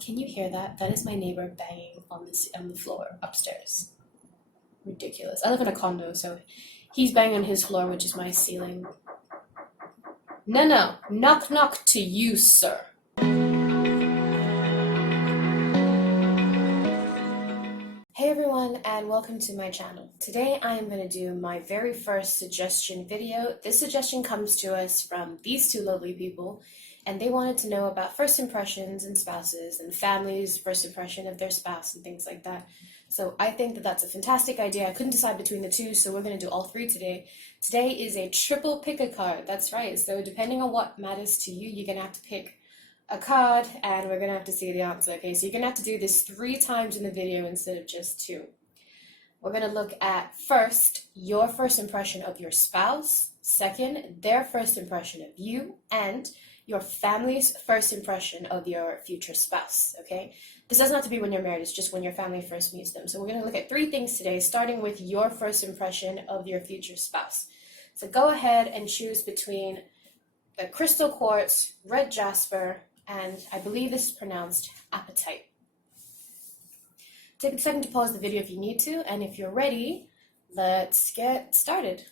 Can you hear that? That is my neighbor banging on the floor upstairs. Ridiculous. I live in a condo, so he's banging on his floor, which is my ceiling. No. Knock knock to you, sir. Hey everyone, and welcome to my channel. Today I am going to do my very first suggestion video. This suggestion comes to us from these two lovely people, and they wanted to know about first impressions and spouses and families' first impression of their spouse and things like that. So I think that that's a fantastic idea. I couldn't decide between the two, so we're going to do all three today. Today is a triple pick a card. That's right. So depending on what matters to you, you're going to have to pick a card, and we're gonna have to see the answer. Okay, so you're gonna have to do this 3 times in the video instead of just 2. We're gonna look at first your first impression of your spouse, second their first impression of you, and your family's first impression of your future spouse. Okay, this doesn't have to be when you're married, it's just when your family first meets them. So we're gonna look at 3 things today, starting with your first impression of your future spouse. So go ahead and choose between the crystal quartz, red jasper, and I believe this is pronounced apatite. Take a second to pause the video if you need to, and if you're ready, let's get started.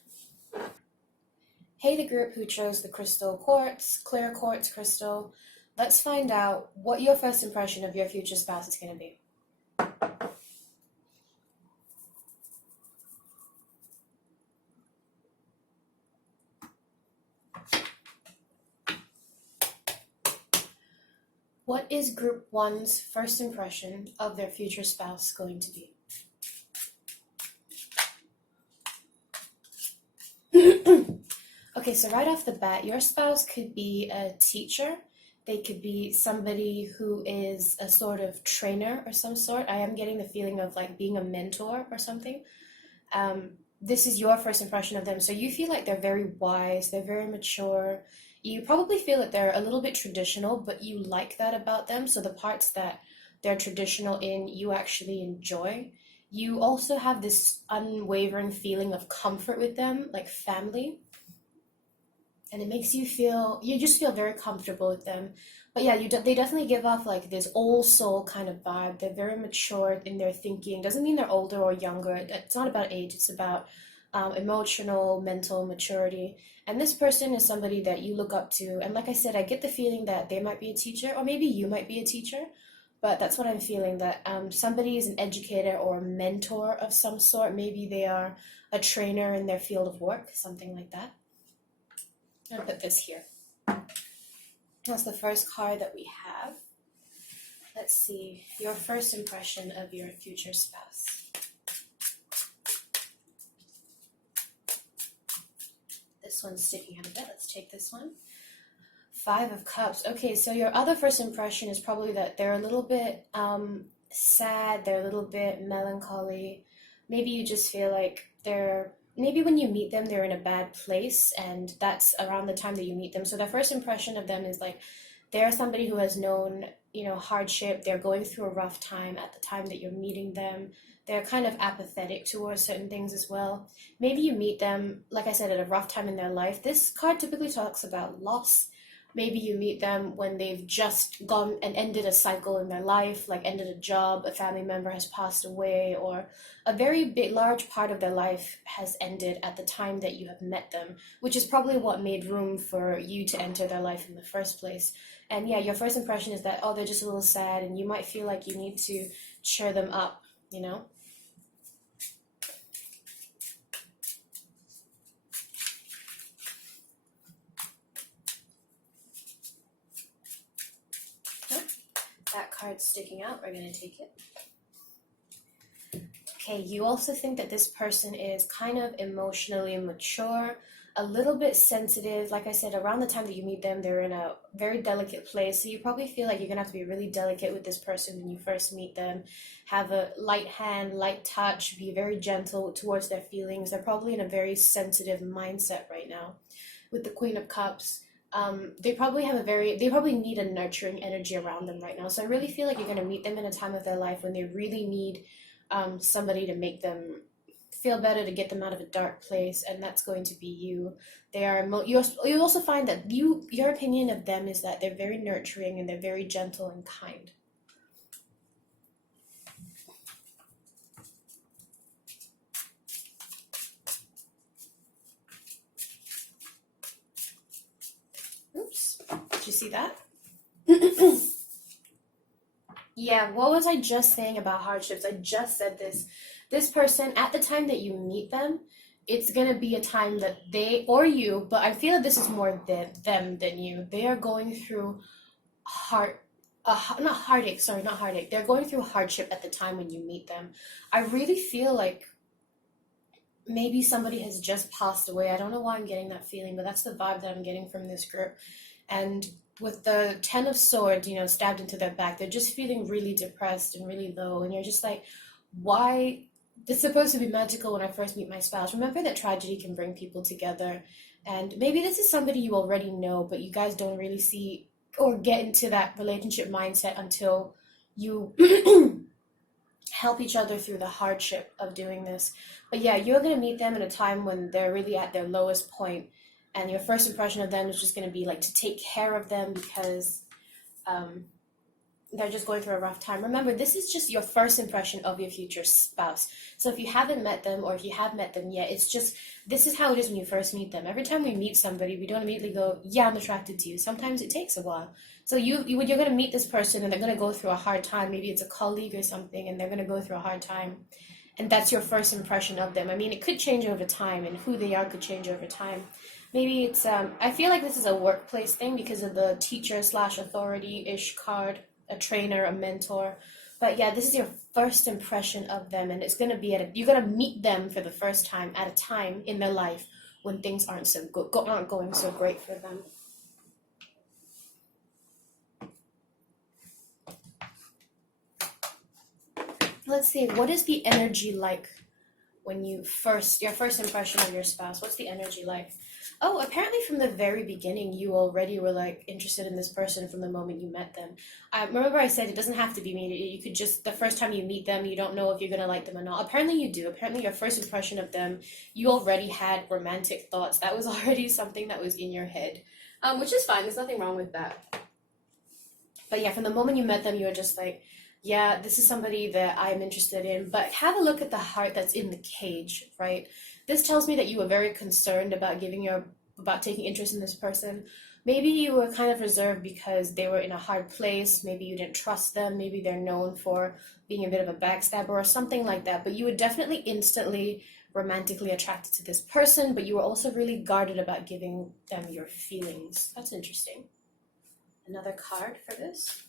Hey, the group who chose the crystal quartz, clear quartz crystal, let's find out what your first impression of your future spouse is going to be. What is group 1's first impression of their future spouse going to be? Okay, so right off the bat, your spouse could be a teacher. They could be somebody who is a sort of trainer or some sort. I am getting the feeling of like being a mentor or something. This is your first impression of them. So you feel like they're very wise, they're very mature. You probably feel that they're a little bit traditional, but you like that about them. So the parts that they're traditional in, you actually enjoy. You also have this unwavering feeling of comfort with them, like family. And it makes you just feel very comfortable with them. But yeah, they definitely give off like this old soul kind of vibe. They're very mature in their thinking. Doesn't mean they're older or younger. It's not about age. It's about emotional, mental maturity. And this person is somebody that you look up to. And like I said, I get the feeling that they might be a teacher, or maybe you might be a teacher. But that's what I'm feeling, that somebody is an educator or a mentor of some sort. Maybe they are a trainer in their field of work, something like that. I'm gonna put this here. That's the first card that we have. Let's see, your first impression of your future spouse. This one's sticking out a bit. Let's take this one. 5 of Cups. Okay, so your other first impression is probably that they're a little bit sad, they're a little bit melancholy. Maybe you just feel like maybe when you meet them, they're in a bad place, and that's around the time that you meet them. So their first impression of them is like they're somebody who has known, hardship. They're going through a rough time at the time that you're meeting them. They're kind of apathetic towards certain things as well. Maybe you meet them, like I said, at a rough time in their life. This card typically talks about loss. Maybe you meet them when they've just gone and ended a cycle in their life, like ended a job, a family member has passed away, or a very large part of their life has ended at the time that you have met them, which is probably what made room for you to enter their life in the first place. And yeah, your first impression is that, they're just a little sad, and you might feel like you need to cheer them up, That card's sticking out. We're going to take it. Okay, you also think that this person is kind of emotionally mature, a little bit sensitive. Like I said, around the time that you meet them, they're in a very delicate place. So you probably feel like you're going to have to be really delicate with this person when you first meet them. Have a light hand, light touch, be very gentle towards their feelings. They're probably in a very sensitive mindset right now. With the Queen of Cups, they probably need a nurturing energy around them right now. So I really feel like you're going to meet them in a time of their life when they really need somebody to make them feel better, to get them out of a dark place, and that's going to be you. You'll also find that your opinion of them is that they're very nurturing and they're very gentle and kind. you see that? Yeah, what was I just saying about hardships? I just said this. This person, at the time that you meet them, it's gonna be a time that they or you, but I feel that this is more them than you. They are going through heart, not heartache. Sorry, not heartache. They're going through hardship at the time when you meet them. I really feel like maybe somebody has just passed away. I don't know why I'm getting that feeling, but that's the vibe that I'm getting from this group. And with the Ten of Swords, stabbed into their back, they're just feeling really depressed and really low. And you're just like, why? It's supposed to be magical when I first meet my spouse. Remember that tragedy can bring people together. And maybe this is somebody you already know, but you guys don't really see or get into that relationship mindset until you help each other through the hardship of doing this. But yeah, you're going to meet them at a time when they're really at their lowest point, and your first impression of them is just going to be like to take care of them because they're just going through a rough time. Remember, this is just your first impression of your future spouse. So if you haven't met them or if you have met them yet, it's just, this is how it is when you first meet them. Every time we meet somebody, we don't immediately go, yeah, I'm attracted to you. Sometimes it takes a while. So you're going to meet this person and they're going to go through a hard time. Maybe it's a colleague or something and they're going to go through a hard time. And that's your first impression of them. I mean, it could change over time and who they are could change over time. Maybe it's, I feel like this is a workplace thing because of the teacher/authority-ish card, a trainer, a mentor. But yeah, this is your first impression of them, and it's going to be you're going to meet them for the first time at a time in their life when things aren't so good, aren't going so great for them. Let's see, what is the energy like when your first impression of your spouse? What's the energy like? Oh, apparently from the very beginning, you already were like interested in this person from the moment you met them. Remember I said it doesn't have to be immediate. You could just, the first time you meet them, you don't know if you're going to like them or not. Apparently you do. Apparently your first impression of them, you already had romantic thoughts. That was already something that was in your head, which is fine. There's nothing wrong with that. But yeah, from the moment you met them, you were just like, yeah, this is somebody that I'm interested in. But have a look at the heart that's in the cage, right? This tells me that you were very concerned about taking interest in this person. Maybe you were kind of reserved because they were in a hard place. Maybe you didn't trust them. Maybe they're known for being a bit of a backstabber or something like that. But you were definitely instantly romantically attracted to this person, but you were also really guarded about giving them your feelings. That's interesting. Another card for this.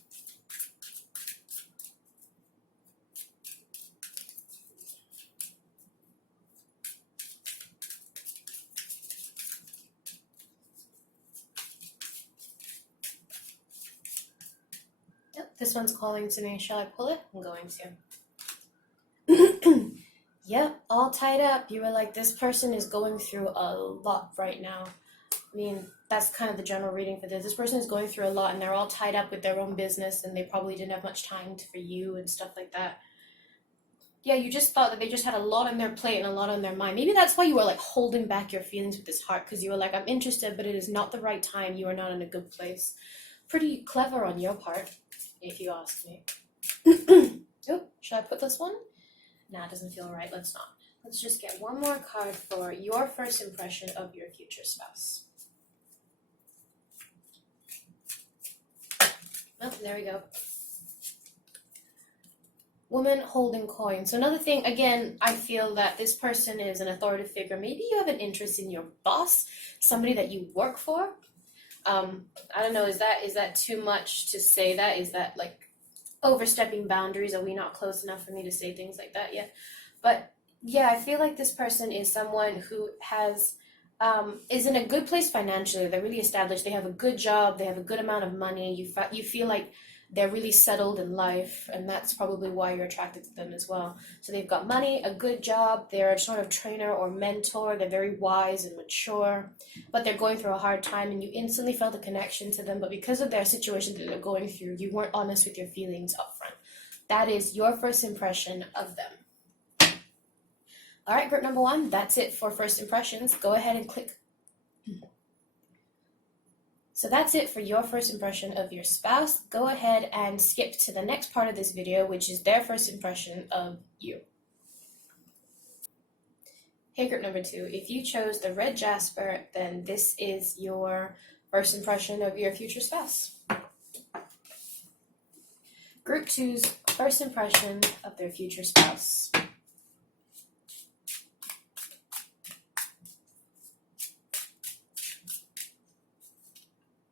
This one's calling to me. Shall I pull it? I'm going to. Yep, all tied up. You were like, this person is going through a lot right now. I mean, that's kind of the general reading for this. This person is going through a lot and they're all tied up with their own business and they probably didn't have much time for you and stuff like that. Yeah, you just thought that they just had a lot on their plate and a lot on their mind. Maybe that's why you were like holding back your feelings with this heart because you were like, I'm interested, but it is not the right time. You are not in a good place. Pretty clever on your part, if you ask me. Oh, should I put this one? Nah, it doesn't feel right. Let's not. Let's just get one more card for your first impression of your future spouse. Oh, there we go. Woman holding coin. So another thing, again, I feel that this person is an authoritative figure. Maybe you have an interest in your boss, somebody that you work for. I don't know, is that too much to say that? Is that like overstepping boundaries? Are we not close enough for me to say things like that yet? But yeah, I feel like this person is someone who has is in a good place financially. They're really established. They have a good job. They have a good amount of money. You feel like they're really settled in life, and that's probably why you're attracted to them as well. So they've got money, a good job, they're a sort of trainer or mentor, they're very wise and mature, but they're going through a hard time, and you instantly felt a connection to them, but because of their situation that they're going through, you weren't honest with your feelings up front. That is your first impression of them. All right, group number 1, that's it for first impressions. Go ahead and click. So that's it for your first impression of your spouse. Go ahead and skip to the next part of this video, which is their first impression of you. Hey, group number 2, if you chose the red jasper, then this is your First impression of your future spouse. Group 2's first impression of their future spouse.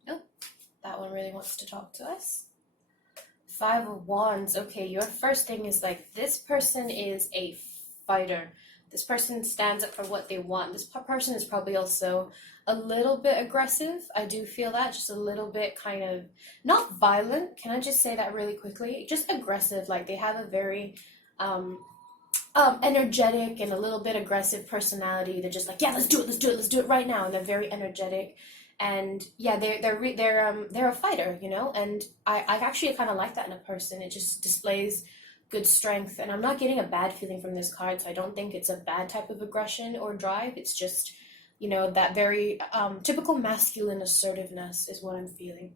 Oh, that one really wants to talk to us. 5 of Wands. Okay, your first thing is like, this person is a fighter. This person stands up for what they want. This person is probably also a little bit aggressive. I do feel that, just a little bit kind of, not violent. Can I just say that really quickly? Just aggressive. Like, they have a very energetic and a little bit aggressive personality. They're just like, yeah, let's do it right now. And they're very energetic. And yeah, they're a fighter, you know, and I actually kind of like that in a person. It just displays good strength, and I'm not getting a bad feeling from this card, so I don't think it's a bad type of aggression or drive. It's just, you know, that very typical masculine assertiveness is what I'm feeling.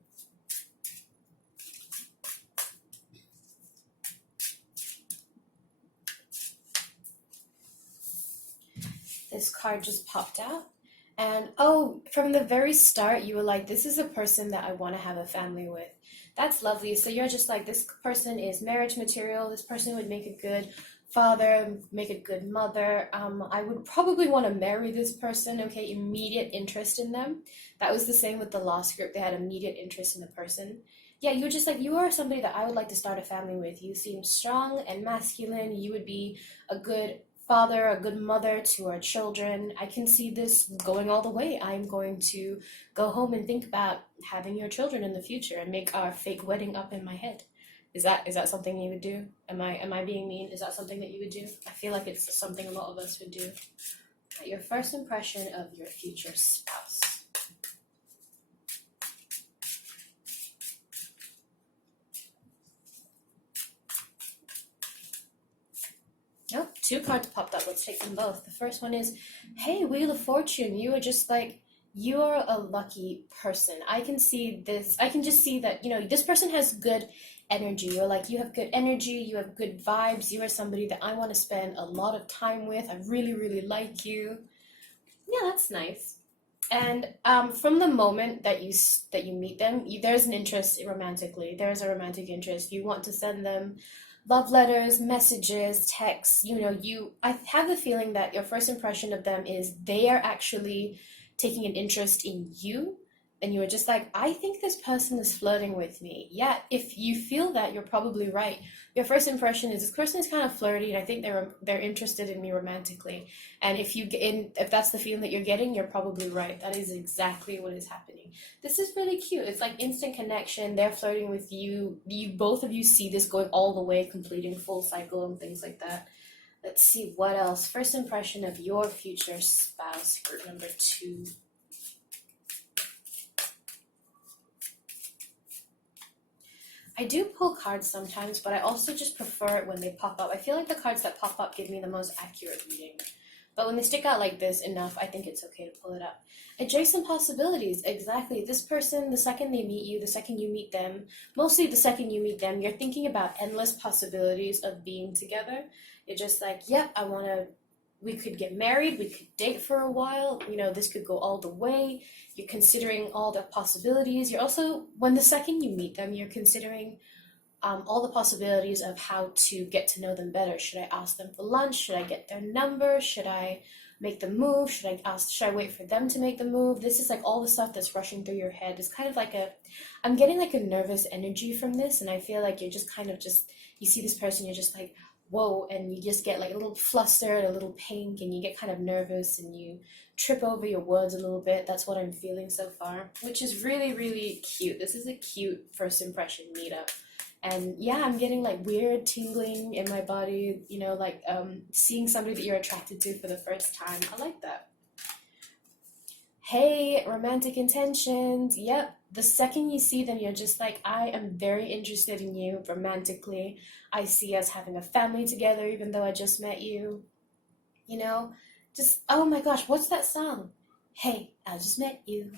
This card just popped out. And oh, from the very start, you were like, this is a person that I want to have a family with. That's lovely. So you're just like, this person is marriage material. This person would make a good father, make a good mother. I would probably want to marry this person. Okay, immediate interest in them. That was the same with the last group. They had immediate interest in the person. Yeah, you were just like, you are somebody that I would like to start a family with. You seem strong and masculine. You would be a good father, a good mother to our children. I can see this going all the way. I'm going to go home and think about having your children in the future and make our fake wedding up in my head. Is that something you would do? Am I being mean? Is that something that you would do? I feel like it's something a lot of us would do. Your first impression of your future spouse. Oh, 2 cards popped up. Let's take them both. The first one is, hey, Wheel of Fortune. You are just like, you are a lucky person. I can see this. I can just see that, you know, this person has good energy. You're like, you have good energy. You have good vibes. You are somebody that I want to spend a lot of time with. I really, really like you. Yeah, that's nice. And from the moment that you meet them, there's an interest romantically. There's a romantic interest. You want to send them love letters, messages, texts. You know, I have the feeling that your first impression of them is they are actually taking an interest in you, and you were just like, I think this person is flirting with me. Yeah, if you feel that, you're probably right. Your first impression is this person is kind of flirty, and I think they're interested in me romantically. And if that's the feeling that you're getting, you're probably right. That is exactly what is happening. This is really cute. It's like instant connection. They're flirting with you. Both of you see this going all the way, completing full cycle and things like that. Let's see what else. First impression of your future spouse, group number 2. I do pull cards sometimes, but I also just prefer it when they pop up. I feel like the cards that pop up give me the most accurate reading. But when they stick out like this enough, I think it's okay to pull it up. Adjacent possibilities, exactly. This person, the second they meet you, the second you meet them, mostly the second you meet them, you're thinking about endless possibilities of being together. You're just like, yep, we could get married, we could date for a while, you know, this could go all the way. You're considering all the possibilities. You're also, when the second you meet them, you're considering all the possibilities of how to get to know them better. Should I ask them for lunch? Should I get their number? Should I make the move? Should I wait for them to make the move? This is like all the stuff that's rushing through your head. It's kind of like I'm getting like a nervous energy from this, and I feel like you're just kind of you see this person, you're just like, whoa, and you just get like a little flustered, a little pink, and you get kind of nervous, and you trip over your words a little bit. That's what I'm feeling so far, which is really, really cute. This is a cute first impression meetup. And yeah, I'm getting like weird tingling in my body, you know, like seeing somebody that you're attracted to for the first time. I like that. Hey, romantic intentions. Yep. The second you see them, you're just like, I am very interested in you romantically. I see us having a family together, even though I just met you. You know, just, oh my gosh, what's that song? Hey, I just met you,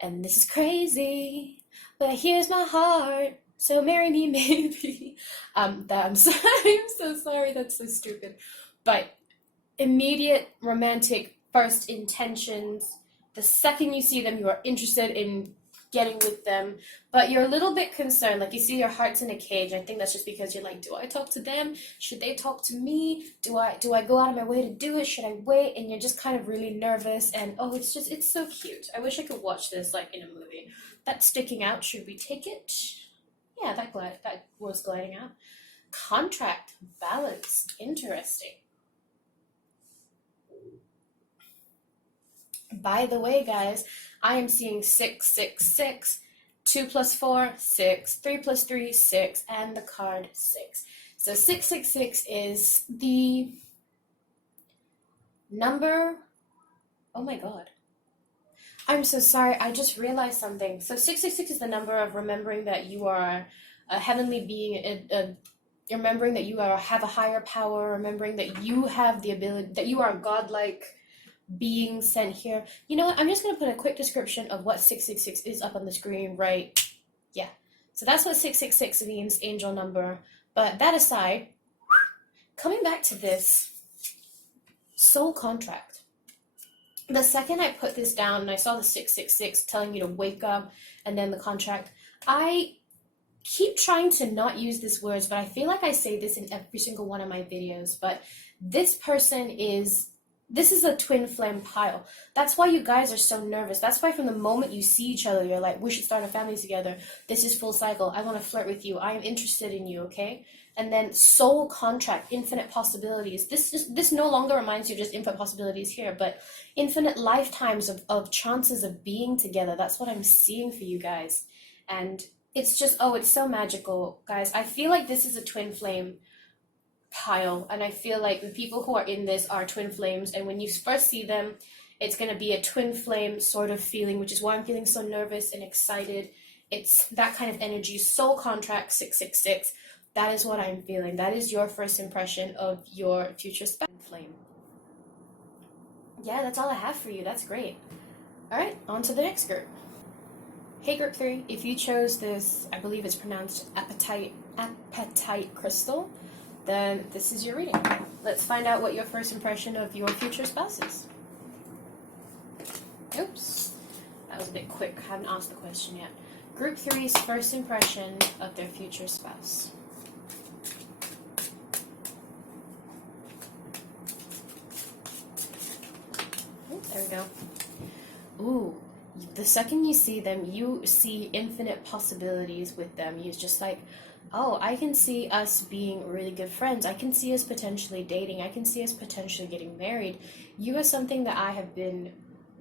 and this is crazy, but here's my heart. So marry me, maybe. I'm sorry. I'm so sorry. That's so stupid. But immediate romantic first intentions. The second you see them, you are interested in getting with them, but you're a little bit concerned. Like, you see your heart's in a cage. I think that's just because you're like, do I talk to them? Should they talk to me? Do I go out of my way to do it? Should I wait? And you're just kind of really nervous, and oh, it's so cute. I wish I could watch this like in a movie. That's sticking out. Should we take it? Yeah, that was gliding out. Contract, balanced, interesting. By the way, guys, I am seeing 666, 2 plus 4, 6, 3 plus 3, 6, and the card 6. So 666 is the number. Oh my god. I'm so sorry. I just realized something. So 666 is the number of remembering that you are a heavenly being, remembering that you have a higher power, remembering that you have the ability, that you are godlike being sent here. You know what? I'm just going to put a quick description of what 666 is up on the screen, right? Yeah. So that's what 666 means, angel number. But that aside, coming back to this soul contract. The second I put this down and I saw the 666 telling you to wake up and then the contract, I keep trying to not use these words, but I feel like I say this in every single one of my videos. But this is a twin flame pile. That's why you guys are so nervous. That's why from the moment you see each other, you're like, we should start a family together. This is full cycle. I want to flirt with you. I am interested in you, okay? And then soul contract, infinite possibilities. This no longer reminds you of just infinite possibilities here, but infinite lifetimes of chances of being together. That's what I'm seeing for you guys. And it's just, oh, it's so magical, guys. I feel like this is a twin flame pile, and I feel like the people who are in this are twin flames, and when you first see them, it's going to be a twin flame sort of feeling, which is why I'm feeling so nervous and excited. It's that kind of energy. Soul contract 666, that is what I'm feeling. That is your first impression of your future flame. Yeah, that's all I have for you. That's great. All right, on to the next group. Hey, group 3, if you chose this, I believe it's pronounced apatite crystal, then this is your reading. Let's find out what your first impression of your future spouse is. Oops, that was a bit quick. I haven't asked the question yet. Group 3's first impression of their future spouse. There we go. Ooh, the second you see them, you see infinite possibilities with them. You're just like, oh, I can see us being really good friends. I can see us potentially dating. I can see us potentially getting married. You are something that I have been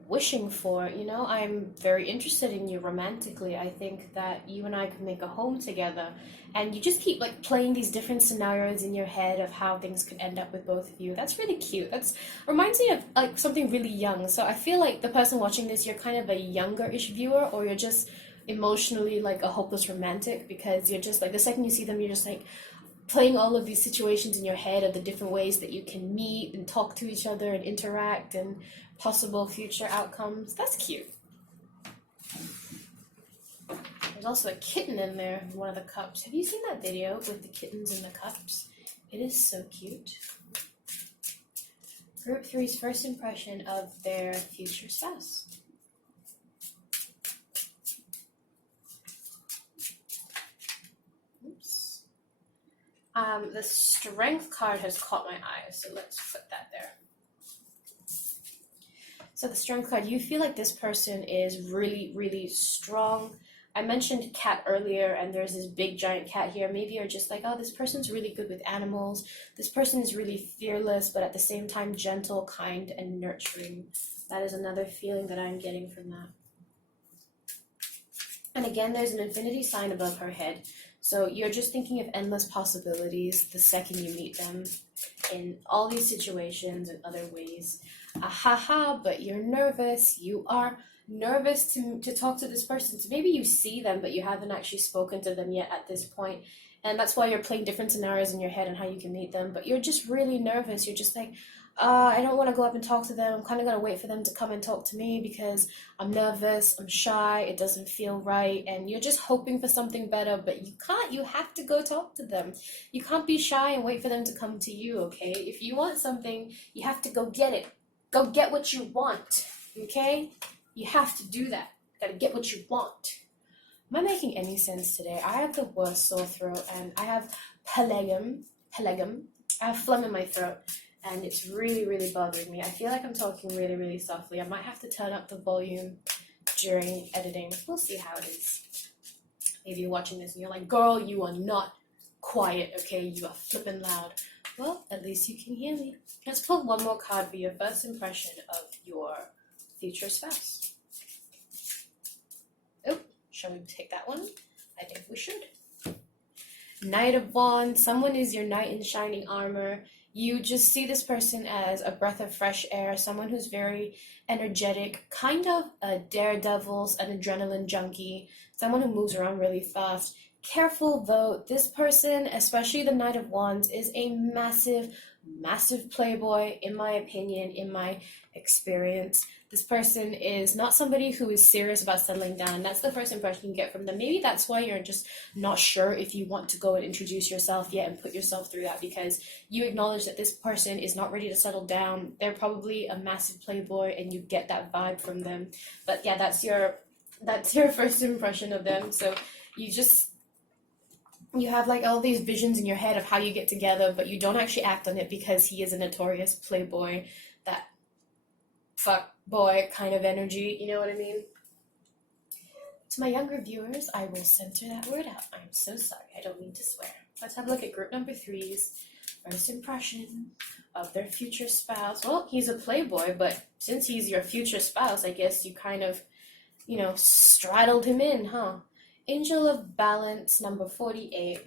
wishing for. You know, I'm very interested in you romantically. I think that you and I could make a home together. And you just keep like playing these different scenarios in your head of how things could end up with both of you. That's really cute. That's reminds me of like something really young. So I feel like the person watching this, you're kind of a younger-ish viewer, or you're just emotionally like a hopeless romantic, because you're just like, the second you see them, you're just like playing all of these situations in your head of the different ways that you can meet and talk to each other and interact and possible future outcomes. That's cute. There's also a kitten in there in one of the cups. Have you seen that video with the kittens in the cups? It is so cute. Group 3's first impression of their future spouse. The strength card has caught my eye, so let's put that there. So the strength card, you feel like this person is really, really strong. I mentioned cat earlier, and there's this big giant cat here. Maybe you're just like, oh, this person's really good with animals. This person is really fearless, but at the same time gentle, kind, and nurturing. That is another feeling that I'm getting from that. And again, there's an infinity sign above her head. So you're just thinking of endless possibilities the second you meet them in all these situations and other ways. But you're nervous. You are nervous to talk to this person. So maybe you see them, but you haven't actually spoken to them yet at this point. And that's why you're playing different scenarios in your head and how you can meet them. But you're just really nervous. You're just like, I don't want to go up and talk to them. I'm kind of going to wait for them to come and talk to me because I'm nervous, I'm shy, it doesn't feel right, and you're just hoping for something better, but you can't. You have to go talk to them. You can't be shy and wait for them to come to you, okay? If you want something, you have to go get it. Go get what you want, okay? You have to do that. You gotta get what you want. Am I making any sense today? I have the worst sore throat, and I have pelegum. I have phlegm in my throat, and it's really, really bothering me. I feel like I'm talking really, really softly. I might have to turn up the volume during editing. We'll see how it is. Maybe you're watching this and you're like, girl, you are not quiet, okay? You are flipping loud. Well, at least you can hear me. Let's pull one more card for your first impression of your future spouse. Oh, shall we take that one? I think we should. Knight of Wands. Someone is your knight in shining armor. You just see this person as a breath of fresh air, someone who's very energetic, kind of a daredevil, an adrenaline junkie, someone who moves around really fast. Careful though, this person, especially the Knight of Wands, is a massive, massive playboy, in my opinion, in my experience. This person is not somebody who is serious about settling down. That's the first impression you get from them. Maybe that's why you're just not sure if you want to go and introduce yourself yet and put yourself through that, because you acknowledge that this person is not ready to settle down. They're probably a massive playboy and you get that vibe from them. But yeah, that's your first impression of them. So you have like all these visions in your head of how you get together, but you don't actually act on it because he is a notorious playboy, that fuck boy kind of energy, you know what I mean? To my younger viewers, I will censor that word out. I'm so sorry, I don't mean to swear. Let's have a look at group number 3's first impression of their future spouse. Well, he's a playboy, but since he's your future spouse, I guess you kind of, straddled him in, huh? Angel of Balance, number 48.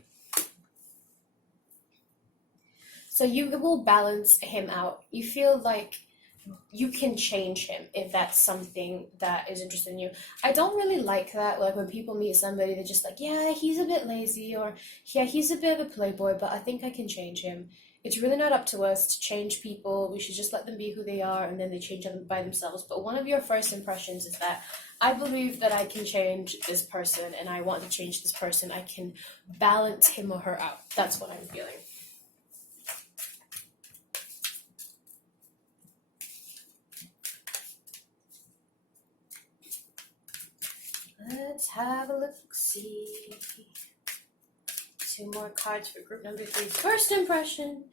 So you will balance him out. You feel like you can change him if that's something that is interested in you. I don't really like that, like when people meet somebody, they're just like, yeah, he's a bit lazy, or yeah, he's a bit of a playboy, but I think I can change him. It's really not up to us to change people. We should just let them be who they are, and then they change them by themselves. But one of your first impressions is that I believe that I can change this person, and I want to change this person. I can balance him or her out. That's what I'm feeling. Let's have a look-see. 2 more cards for group number 3. First impression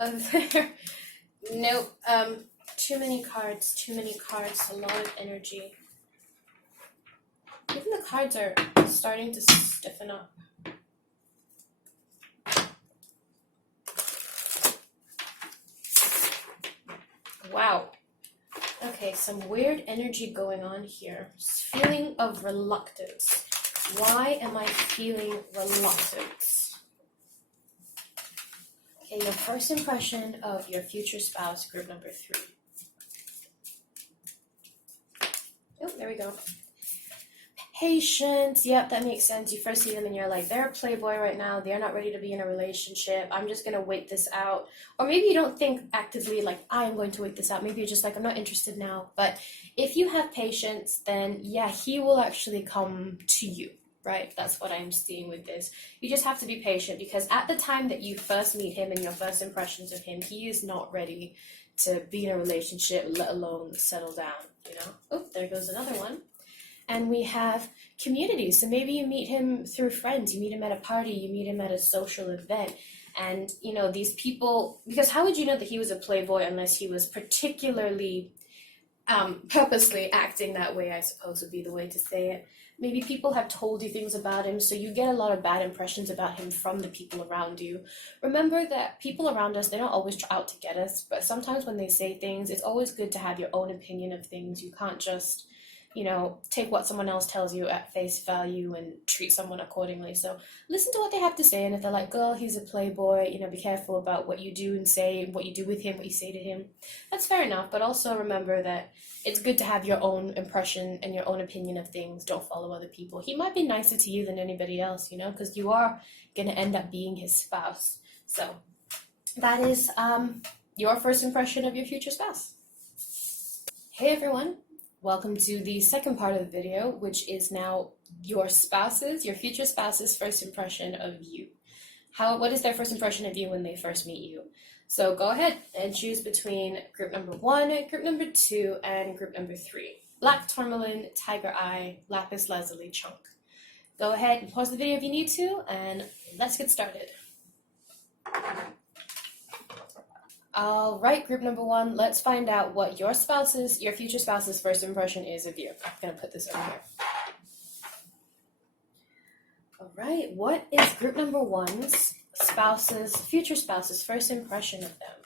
of their... Nope. Too many cards. A lot of energy. Even the cards are starting to stiffen up. Wow. Okay, some weird energy going on here. Feeling of reluctance. Why am I feeling reluctance? Okay, your first impression of your future spouse, group number 3. Oh, there we go. Patience. Yep, that makes sense. You first see them and you're like, they're a playboy right now. They're not ready to be in a relationship. I'm just going to wait this out. Or maybe you don't think actively like, I'm going to wait this out. Maybe you're just like, I'm not interested now. But if you have patience, then yeah, he will actually come to you, right? That's what I'm seeing with this. You just have to be patient, because at the time that you first meet him and your first impressions of him, he is not ready to be in a relationship, let alone settle down, Oh, there goes another one. And we have community. So maybe you meet him through friends. You meet him at a party. You meet him at a social event. And, these people... Because how would you know that he was a playboy unless he was particularly purposely acting that way, I suppose would be the way to say it. Maybe people have told you things about him, so you get a lot of bad impressions about him from the people around you. Remember that people around us, they're not always out to get us. But sometimes when they say things, it's always good to have your own opinion of things. You can't just... take what someone else tells you at face value and treat someone accordingly. So listen to what they have to say, and if they're like, girl, he's a playboy, be careful about what you do and say, what you do with him, what you say to him. That's fair enough, but also remember that it's good to have your own impression and your own opinion of things. Don't follow other people. He might be nicer to you than anybody else, because you are going to end up being his spouse. So that is your first impression of your future spouse. Hey everyone. Welcome to the second part of the video, which is now your future spouse's first impression of you. What is their first impression of you when they first meet you? So go ahead and choose between group number 1, group number 2, and group number 3. black tourmaline, tiger eye, lapis lazuli chunk. Go ahead and pause the video if you need to, and let's get started. All right, group number one, let's find out what your future spouse's first impression is of you. I'm gonna put this over here. All right, what is group number one's future spouse's first impression of them?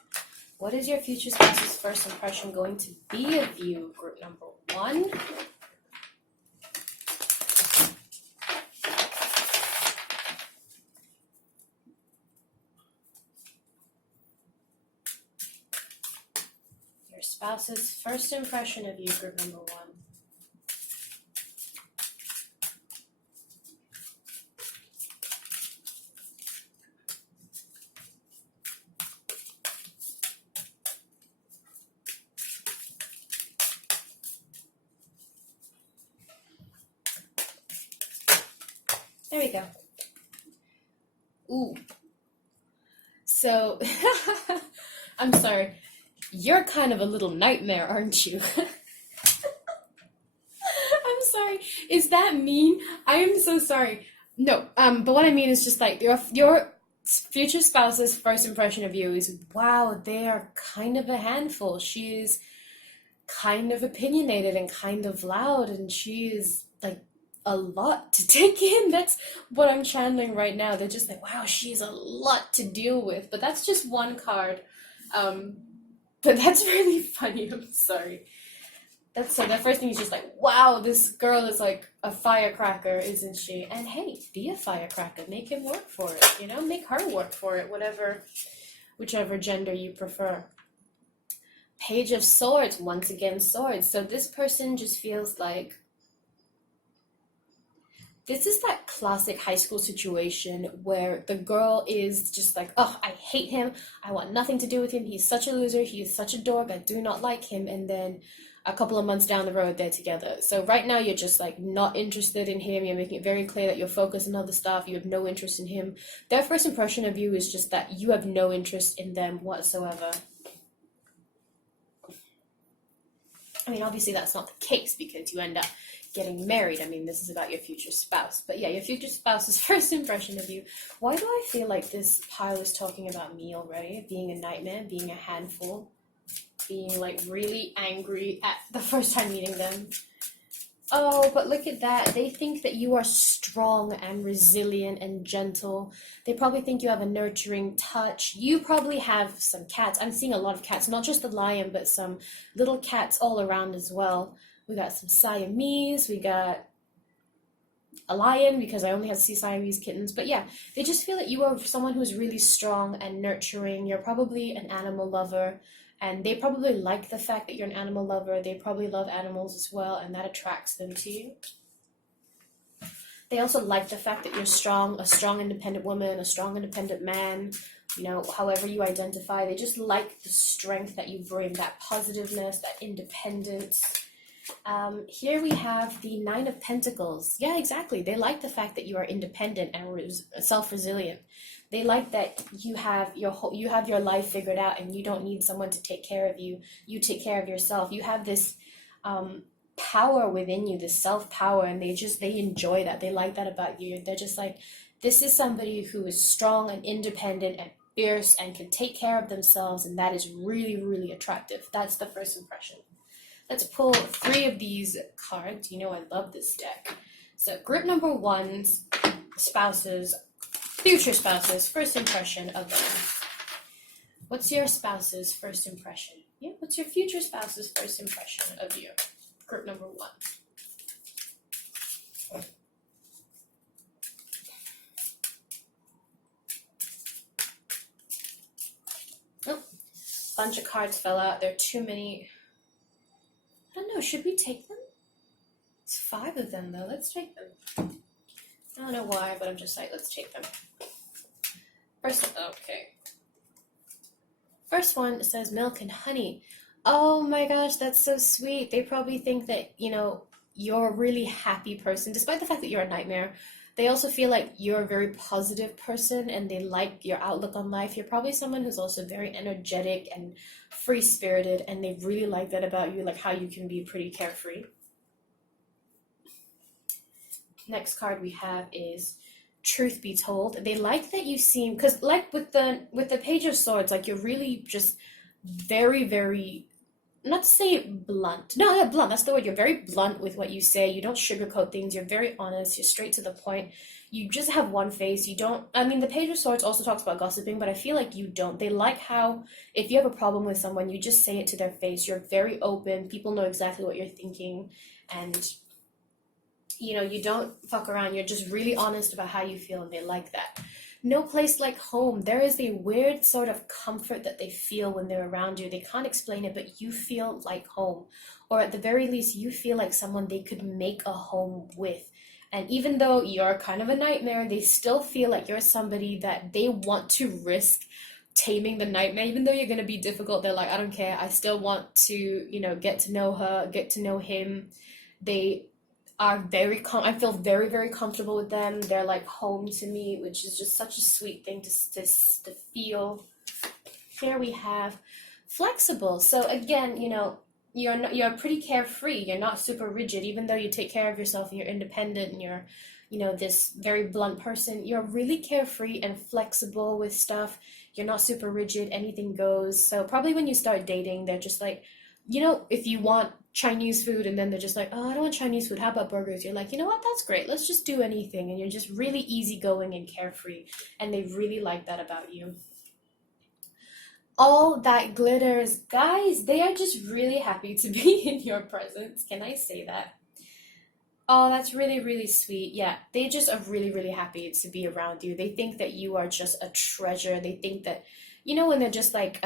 What is your future spouse's first impression going to be of you, group number one? Your spouse's first impression of you, group number one. There we go. Ooh. So, I'm sorry. You're kind of a little nightmare, aren't you? I'm sorry. Is that mean? I am so sorry. No, but what I mean is just like your future spouse's first impression of you is, wow, they are kind of a handful. She is kind of opinionated and kind of loud, and she is like a lot to take in. That's what I'm channeling right now. They're just like, wow, she's a lot to deal with. But that's just one card. But that's really funny. I'm sorry. So the first thing is just like, wow, this girl is like a firecracker, isn't she? And hey, be a firecracker. Make him work for it, you know? Make her work for it, whichever gender you prefer. Page of Swords, once again, swords. So this person just feels like this is that classic high school situation where the girl is just like, oh, I hate him. I want nothing to do with him. He's such a loser. He is such a dork. I do not like him. And then a couple of months down the road, they're together. So right now, you're just like not interested in him. You're making it very clear that you're focused on other stuff. You have no interest in him. Their first impression of you is just that you have no interest in them whatsoever. I mean, obviously that's not the case because you end up getting married. I mean, this is about your future spouse. But yeah, your future spouse's first impression of you. Why do I feel like this pile is talking about me already? Being a nightmare, being a handful, being like really angry at the first time meeting them. Oh, but look at that. They think that you are strong and resilient and gentle. They probably think you have a nurturing touch. You probably have some cats. I'm seeing a lot of cats, not just the lion, but some little cats all around as well. We got some Siamese. We got a lion because I only have to see Siamese kittens. But yeah, they just feel that you are someone who's really strong and nurturing. You're probably an animal lover. And they probably like the fact that you're an animal lover. They probably love animals as well, and that attracts them to you. They also like the fact that you're strong, a strong independent woman, a strong independent man, you know, however you identify. They just like the strength that you bring, that positiveness, that independence. Here we have the Nine of Pentacles. Yeah, exactly. They like the fact that you are independent and self-resilient. They like that you have your life figured out and you don't need someone to take care of you. You take care of yourself. You have this power within you, this self-power, and they enjoy that. They like that about you. They're just like, this is somebody who is strong and independent and fierce and can take care of themselves, and that is really, really attractive. That's the first impression. Let's pull 3 of these cards. You know I love this deck. So group number one's future spouse's first impression of them. What's your spouse's first impression? Yeah, what's your future spouse's first impression of you? Group number 1. Oh, bunch of cards fell out. There are too many. I don't know, should we take them? It's 5 of them though, let's take them. I don't know why, but I'm just like, let's take them. First one says milk and honey. Oh my gosh, that's so sweet. They probably think that, you know, you're a really happy person, despite the fact that you're a nightmare. They also feel like you're a very positive person and they like your outlook on life. You're probably someone who's also very energetic and free-spirited, and they really like that about you, like how you can be pretty carefree. Next card we have is Truth Be Told. They like that you seem, because like with the Page of Swords, like you're really just very, very, not to say blunt. No, yeah, blunt. That's the word. You're very blunt with what you say. You don't sugarcoat things. You're very honest. You're straight to the point. You just have one face. You don't. I mean, the Page of Swords also talks about gossiping, but I feel like you don't. They like how if you have a problem with someone, you just say it to their face. You're very open. People know exactly what you're thinking, and you don't fuck around. You're just really honest about how you feel, and they like that. No place like home. There is a weird sort of comfort that they feel when they're around you. They can't explain it, but you feel like home. Or at the very least, you feel like someone they could make a home with. And even though you're kind of a nightmare, they still feel like you're somebody that they want to risk taming the nightmare. Even though you're going to be difficult, they're like, I don't care. I still want to, get to know her, get to know him. They are I feel very, very comfortable with them. They're like home to me, which is just such a sweet thing to feel. Here we have flexible. So again, you're pretty carefree. You're not super rigid, even though you take care of yourself and you're independent and you're this very blunt person. You're really carefree and flexible with stuff. You're not super rigid. Anything goes. So probably when you start dating, they're just like, if you want Chinese food and then they're just like, oh, I don't want Chinese food, how about burgers? You're like, you know what, that's great, let's just do anything. And you're just really easygoing and carefree, and they really like that about you. All that glitters, guys, they are just really happy to be in your presence. Can I say that? Oh, that's really, really sweet. Yeah, they just are really, really happy to be around you. They think that you are just a treasure. They think that, when they're just like,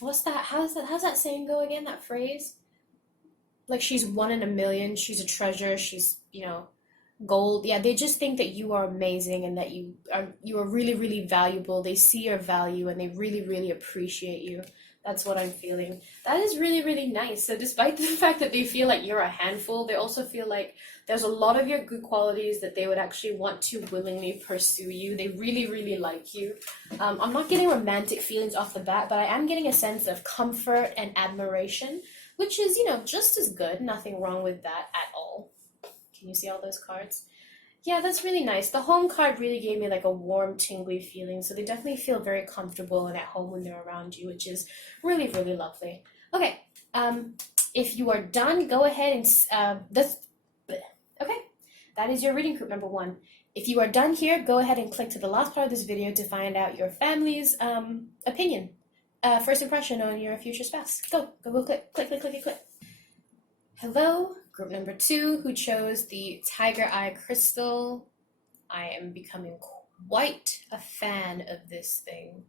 what's that? How's that saying go again? That phrase? Like she's one in a million. She's a treasure. She's, gold. Yeah, they just think that you are amazing and that you are really, really valuable. They see your value and they really, really appreciate you. That's what I'm feeling. That is really, really nice. So despite the fact that they feel like you're a handful, they also feel like there's a lot of your good qualities that they would actually want to willingly pursue you. They really, really like you. I'm not getting romantic feelings off the bat, but I am getting a sense of comfort and admiration, which is, just as good. Nothing wrong with that at all. Can you see all those cards? Yeah, that's really nice. The home card really gave me like a warm, tingly feeling. So they definitely feel very comfortable and at home when they're around you, which is really, really lovely. Okay, if you are done, go ahead and okay. That is your reading group number 1. If you are done here, go ahead and click to the last part of this video to find out your family's opinion, first impression on your future spouse. Go, click, click, click, click, click. Hello, group number 2, who chose the Tiger Eye Crystal. I am becoming quite a fan of this thing. I'm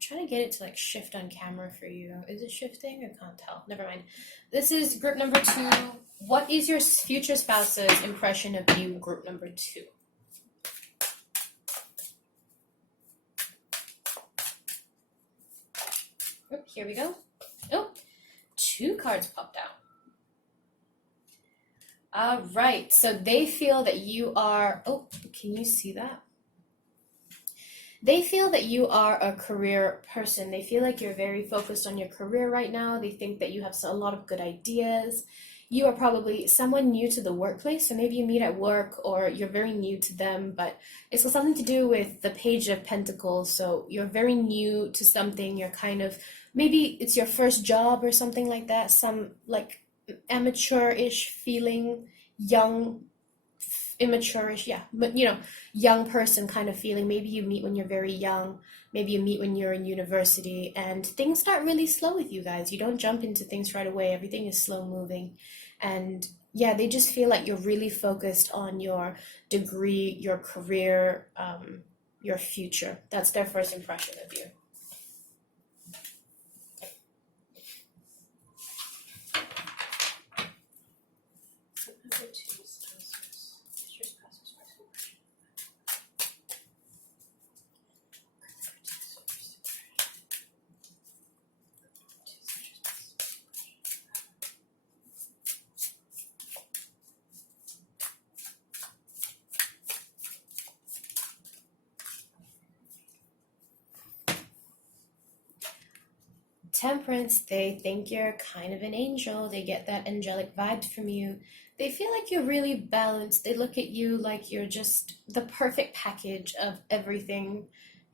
trying to get it to like shift on camera for you. Is it shifting? I can't tell. Never mind. This is group number 2. What is your future spouse's impression of you, group number 2? Oh, here we go. Oh, 2 cards popped out. All right, so they feel that you are, can you see that? They feel that you are a career person. They feel like you're very focused on your career right now. They think that you have a lot of good ideas. You are probably someone new to the workplace, so maybe you meet at work or you're very new to them, but it's got something to do with the Page of Pentacles, so you're very new to something. You're kind of, maybe it's your first job or something like that, some like amateur-ish feeling, young, immature-ish, yeah, but young person kind of feeling. Maybe you meet when you're very young, maybe you meet when you're in university, and things start really slow with you guys. You don't jump into things right away. Everything is slow moving, and yeah, they just feel like you're really focused on your degree, your career, your future. That's their first impression of you. Temperance, they think you're kind of an angel. They get that angelic vibe from you. They feel like you're really balanced. They look at you like you're just the perfect package of everything.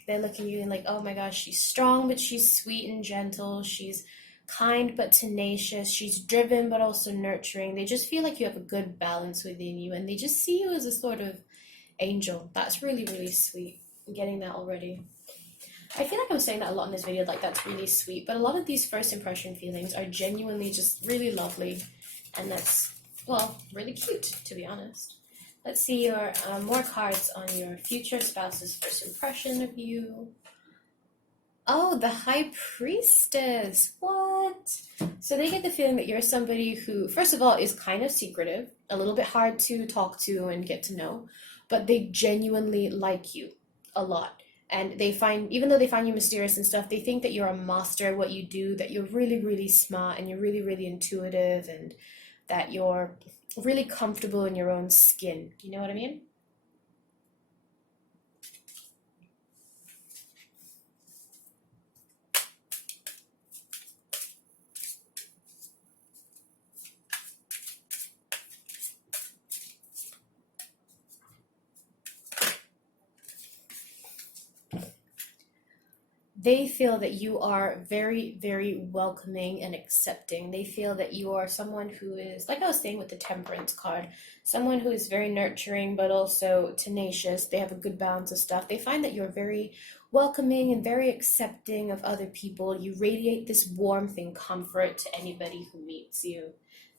They look at you and like, oh my gosh, she's strong, but she's sweet and gentle. She's kind but tenacious. She's driven but also nurturing. They just feel like you have a good balance within you, and they just see you as a sort of angel. That's really, really sweet. I'm getting that already. I feel like I'm saying that a lot in this video, like that's really sweet, but a lot of these first impression feelings are genuinely just really lovely, and that's, well, really cute, to be honest. Let's see your more cards on your future spouse's first impression of you. Oh, the High Priestess. What? So they get the feeling that you're somebody who, first of all, is kind of secretive, a little bit hard to talk to and get to know, but they genuinely like you a lot. And they find, even though they find you mysterious and stuff, they think that you're a master at what you do, that you're really, really smart and you're really, really intuitive, and that you're really comfortable in your own skin. You know what I mean? They feel that you are very, very welcoming and accepting. They feel that you are someone who is, like I was saying with the Temperance card, someone who is very nurturing but also tenacious. They have a good balance of stuff. They find that you're very welcoming and very accepting of other people. You radiate this warmth and comfort to anybody who meets you.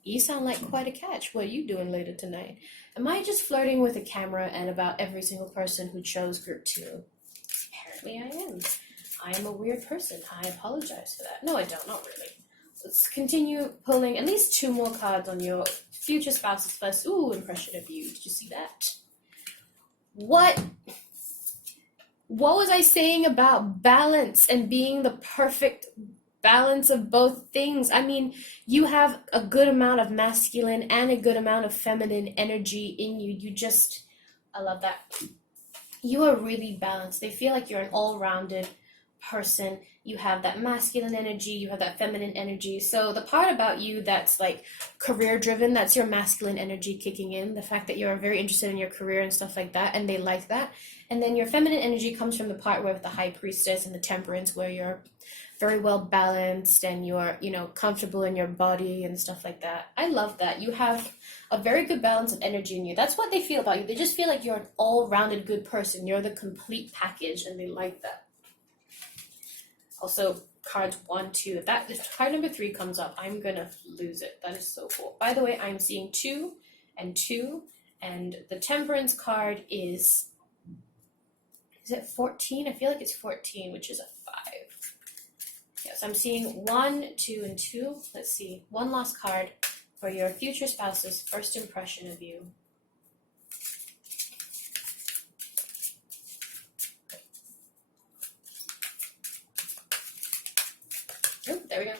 You sound like quite a catch. What are you doing later tonight? Am I just flirting with the camera and about every single person who chose group 2? Apparently I am. I am a weird person. I apologize for that. No, I don't. Not really. Let's continue pulling at least 2 more cards on your future spouse's first impression of you. Did you see that? What was I saying about balance and being the perfect balance of both things? I mean, you have a good amount of masculine and a good amount of feminine energy in you. I love that. You are really balanced. They feel like you're an all-rounded person. You have that masculine energy, you have that feminine energy. So the part about you that's like career driven, that's your masculine energy kicking in, the fact that you're very interested in your career and stuff like that, and they like that. And then your feminine energy comes from the part where with the High Priestess and the Temperance, where you're very well balanced and you're, comfortable in your body and stuff like that. I love that. You have a very good balance of energy in you. That's what they feel about you. They just feel like you're an all-rounded good person. You're the complete package, and they like that. Also, cards 1, 2. If card number 3 comes up, I'm gonna lose it. That is so cool. By the way, I'm seeing 2 and 2, and the Temperance card is it 14? I feel like it's 14, which is a 5. Yes, I'm seeing 1, 2, and 2. Let's see. One last card for your future spouse's first impression of you. Oh, there we go.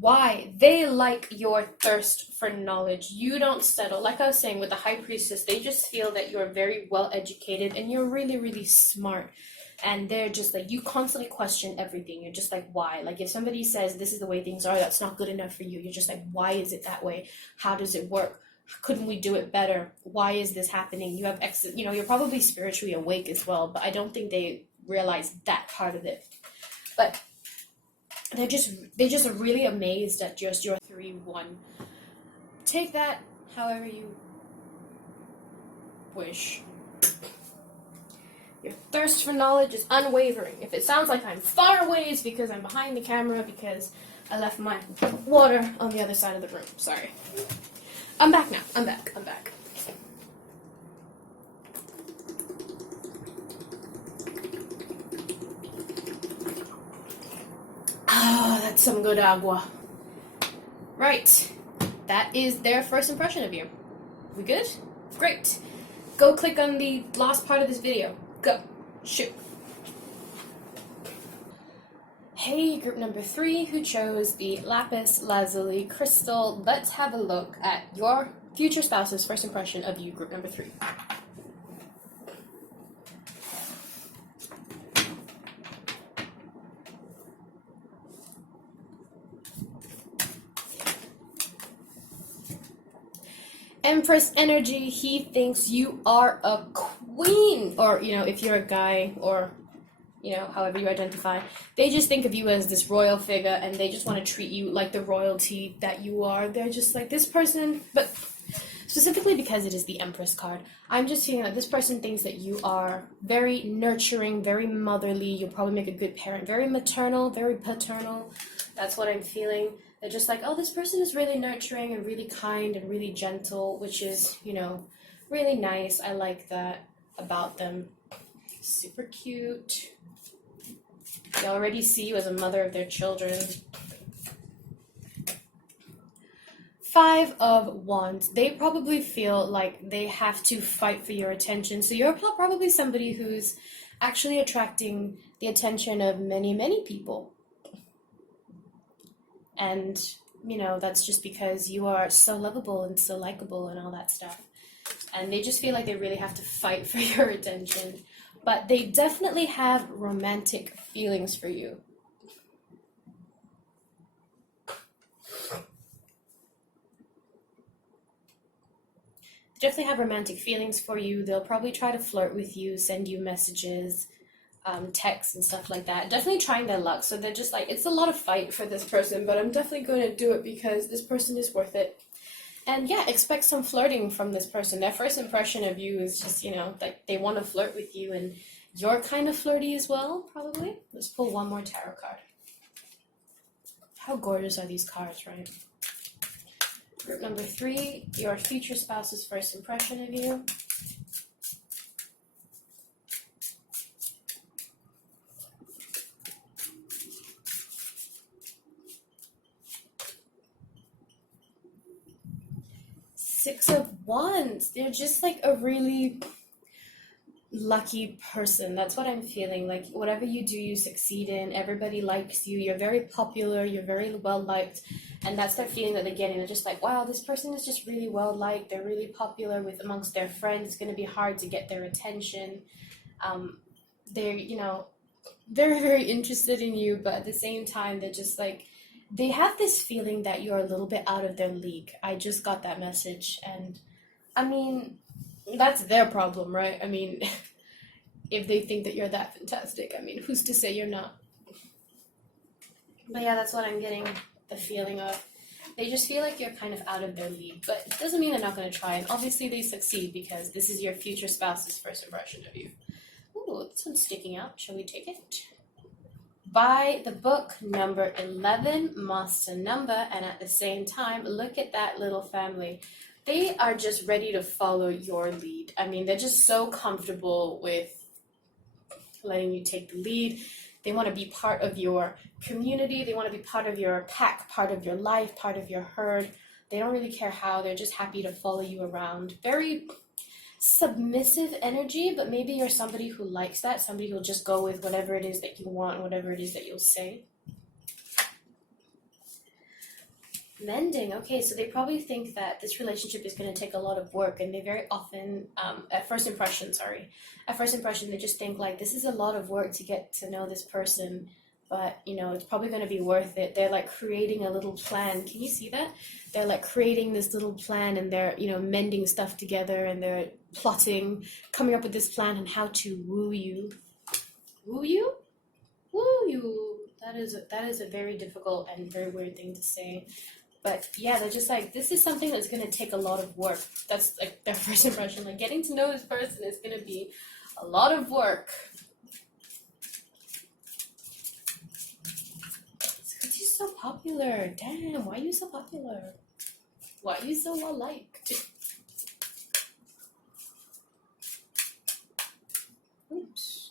Why? They like your thirst for knowledge. You don't settle. Like I was saying with the High Priestess, they just feel that you're very well educated and you're really, really smart. And they're just like, you constantly question everything. You're just like, why? Like if somebody says this is the way things are, that's not good enough for you. You're just like, why is it that way? How does it work? Couldn't we do it better? Why is this happening? You have you're probably spiritually awake as well, but I don't think they realize that part of it. But they're just really amazed at just your 3-1. Take that however you wish. Your thirst for knowledge is unwavering. If it sounds like I'm far away, it's because I'm behind the camera because I left my water on the other side of the room. Sorry. I'm back now. I'm back. That's some good agua. Right. That is their first impression of you. We good? Great. Go click on the last part of this video. Go. Shoot. Hey, group number 3 who chose the Lapis Lazuli crystal. Let's have a look at your future spouse's first impression of you, group number 3. Empress energy, he thinks you are a queen. Or, if you're a guy, or, however you identify, they just think of you as this royal figure, and they just want to treat you like the royalty that you are. They're just like, this person, but specifically because it is the Empress card, I'm just feeling like this person thinks that you are very nurturing, very motherly. You'll probably make a good parent, very maternal, very paternal. That's what I'm feeling. They're just like, oh, this person is really nurturing and really kind and really gentle, which is, really nice. I like that about them. Super cute. They already see you as a mother of their children. Five of Wands. They probably feel like they have to fight for your attention. So you're probably somebody who's actually attracting the attention of many, many people. And, that's just because you are so lovable and so likable and all that stuff. And they just feel like they really have to fight for your attention. But they definitely have romantic feelings for you. Definitely have romantic feelings for you. They'll probably try to flirt with you, send you messages, texts and stuff like that. Definitely trying their luck. So they're just like, it's a lot of fight for this person, but I'm definitely going to do it because this person is worth it. And yeah, expect some flirting from this person. Their first impression of you is just, like they want to flirt with you, and you're kind of flirty as well, probably. Let's pull one more tarot card. How gorgeous are these cards, right? Group number 3, your future spouse's first impression of you. Six of Wands. They're just like a really lucky person. That's what I'm feeling. Like whatever you do, you succeed in. Everybody likes you. You're very popular. You're very well liked. And that's the feeling that they're getting. They're just like, wow, this person is just really well liked. They're really popular amongst their friends. It's going to be hard to get their attention. They're, very, very interested in you, but at the same time, they're just like, they have this feeling that you're a little bit out of their league. I just got that message, and I mean, that's their problem, right? I mean, if they think that you're that fantastic, I mean, who's to say you're not? But yeah, that's what I'm getting the feeling of. They just feel like you're kind of out of their league, but it doesn't mean they're not going to try, and obviously they succeed because this is your future spouse's first impression of you. Ooh, this one's sticking out. Shall we take it? Buy the book, number 11, master number, and at the same time, look at that little family. They are just ready to follow your lead. I mean, they're just so comfortable with letting you take the lead. They want to be part of your community. They want to be part of your pack, part of your life, part of your herd. They don't really care how. They're just happy to follow you around. Very submissive energy, but maybe you're somebody who likes that, somebody who'll just go with whatever it is that you want, whatever it is that you'll say. Mending. Okay, so they probably think that this relationship is going to take a lot of work, and they very often, at first impression, they just think like, this is a lot of work to get to know this person, but, it's probably going to be worth it. They're like creating a little plan. Can you see that? They're like creating this little plan, and they're, mending stuff together, and they're plotting, coming up with this plan on how to woo you. Woo you? Woo you. That is a very difficult and very weird thing to say. But yeah, they're just like, this is something that's going to take a lot of work. That's like their first impression. Like, getting to know this person is going to be a lot of work. It's because you're so popular. Damn, why are you so popular? Why are you so well liked? Oops.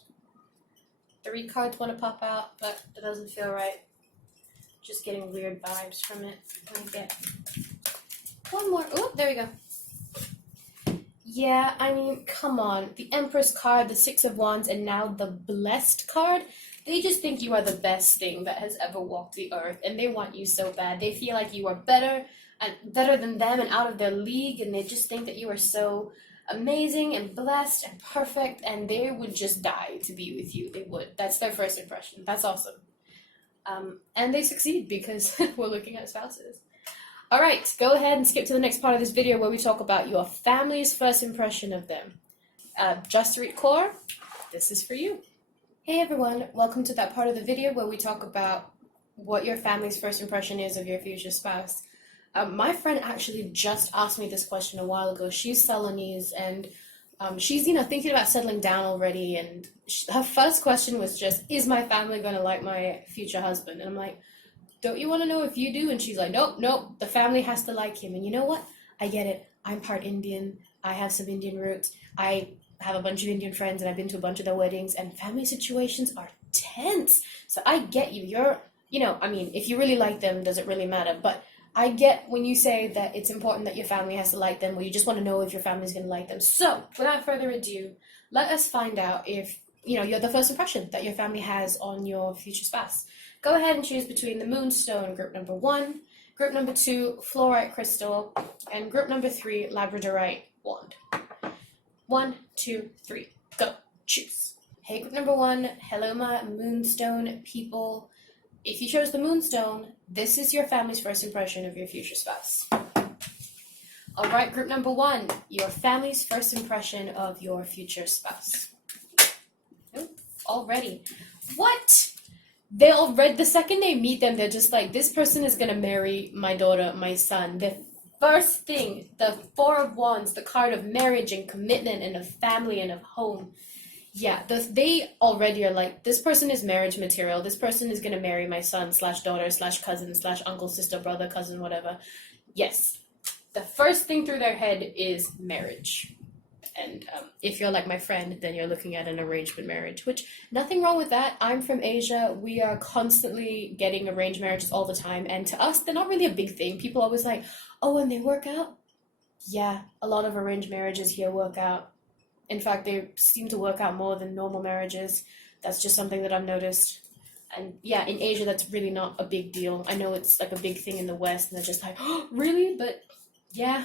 3 cards want to pop out, but it doesn't feel right. Just getting weird vibes from it. Let me get one more. Oh, there we go. Yeah, I mean, come on. The Empress card, the 6 of Wands, and now the Blessed card. They just think you are the best thing that has ever walked the earth, and they want you so bad. They feel like you are better than them and out of their league, and they just think that you are so amazing and blessed and perfect, and they would just die to be with you. They would. That's their first impression. That's awesome. And they succeed because we're looking at spouses. All right, go ahead and skip to the next part of this video where we talk about your family's first impression of them. Just Read Core, this is for you. Hey everyone, welcome to that part of the video where we talk about what your family's first impression is of your future spouse. My friend actually just asked me this question a while ago. She's Celanese and she's, thinking about settling down already. And her first question was just, is my family going to like my future husband? And I'm like, don't you want to know if you do? And she's like, nope, the family has to like him. And you know what? I get it. I'm part Indian. I have some Indian roots. I have a bunch of Indian friends and I've been to a bunch of their weddings and family situations are tense. So I get you. If you really like them, does it really matter? But I get when you say that it's important that your family has to like them, or you just want to know if your family's going to like them. So without further ado, let us find out if, you're the first impression that your family has on your future spouse. Go ahead and choose between the Moonstone group number 1, group number 2, Fluorite Crystal, and group number 3, Labradorite Wand. 1, 2, 3, go. Choose. Hey, group number 1, hello my Moonstone people. If you chose the Moonstone, this is your family's first impression of your future spouse. All right, group number 1, your family's first impression of your future spouse. Nope, already. What? They already, the second they meet them, they're just like, this person is going to marry my daughter, my son. The first thing, the 4 of Wands, the card of marriage and commitment and of family and of home. Yeah, they already are like, this person is marriage material. This person is going to marry my son / daughter / cousin / uncle, sister, brother, cousin, whatever. Yes, the first thing through their head is marriage. And if you're like my friend, then you're looking at an arrangement marriage, which nothing wrong with that. I'm from Asia. We are constantly getting arranged marriages all the time. And to us, they're not really a big thing. People always like, oh, and they work out? Yeah, a lot of arranged marriages here work out. In fact, they seem to work out more than normal marriages. That's just something that I've noticed. And yeah, in Asia, that's really not a big deal. I know it's like a big thing in the West, and they're just like, oh, really? But yeah,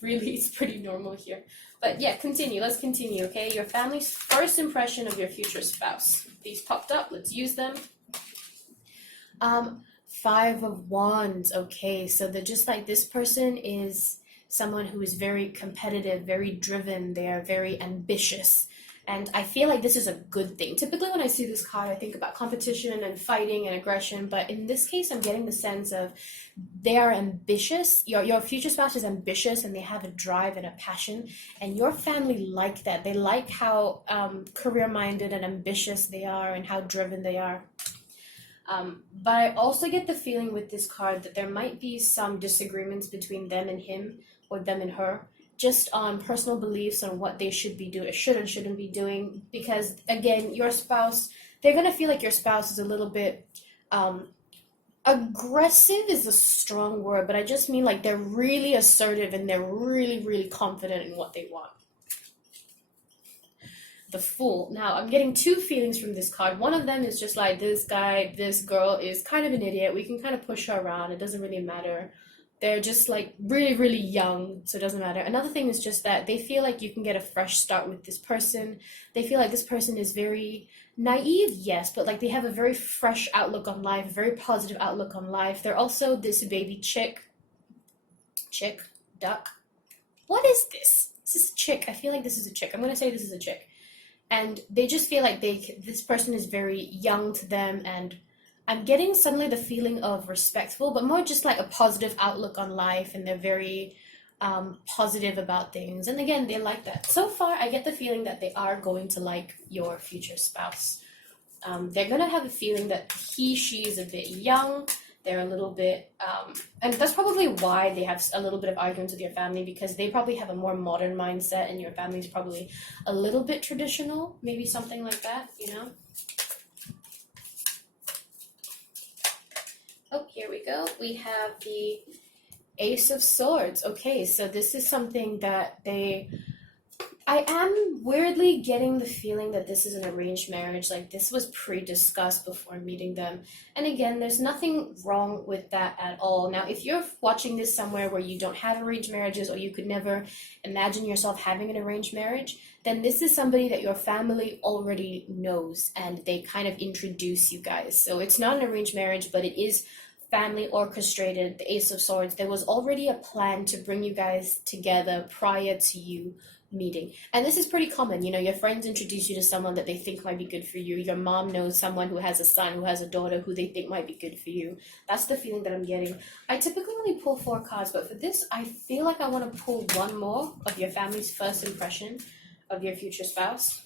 really, it's pretty normal here. But yeah, continue. Let's continue, okay? Your family's first impression of your future spouse. These popped up. Let's use them. 5 of Wands. Okay, so they're just like, this person is someone who is very competitive, very driven. They are very ambitious. And I feel like this is a good thing. Typically when I see this card, I think about competition and fighting and aggression. But in this case, I'm getting the sense of they are ambitious. Your future spouse is ambitious and they have a drive and a passion. And your family like that. They like how career-minded and ambitious they are and how driven they are. But I also get the feeling with this card that there might be some disagreements between them and him or them and her, just on personal beliefs on what they should be doing, should and shouldn't be doing. Because again, your spouse, they're going to feel like your spouse is a little bit, aggressive is a strong word, but I just mean like they're really assertive and they're really, really confident in what they want. The Fool. Now, I'm getting 2 feelings from this card. One of them is just like, this guy, this girl is kind of an idiot. We can kind of push her around. It doesn't really matter. They're just like really, really young, so it doesn't matter. Another thing is just that they feel like you can get a fresh start with this person. They feel like this person is very naive, yes, but like they have a very fresh outlook on life, a very positive outlook on life. They're also this baby chick, duck. What is this? Is this a chick? I feel like this is a chick. I'm going to say this is a chick. And they just feel like this person is very young to them, and I'm getting suddenly the feeling of respectful, but more just like a positive outlook on life, and they're very positive about things. And again, they like that. So far, I get the feeling that they are going to like your future spouse. They're going to have a feeling that she is a bit young. They're a little bit, and that's probably why they have a little bit of arguments with your family, because they probably have a more modern mindset and your family's probably a little bit traditional, maybe something like that, Oh, here we go. We have the Ace of Swords. Okay, so this is something that I am weirdly getting the feeling that this is an arranged marriage. Like, this was pre-discussed before meeting them. And again, there's nothing wrong with that at all. Now, if you're watching this somewhere where you don't have arranged marriages, or you could never imagine yourself having an arranged marriage, then this is somebody that your family already knows, and they kind of introduce you guys. So it's not an arranged marriage, but it is family orchestrated the Ace of Swords. There was already a plan to bring you guys together prior to you meeting. And this is pretty common. You know, your friends introduce you to someone that they think might be good for you. Your mom knows someone who has a son, who has a daughter who they think might be good for you. That's the feeling that I'm getting. I typically only pull 4 cards, but for this, I feel like I want to pull one more of your family's first impression of your future spouse.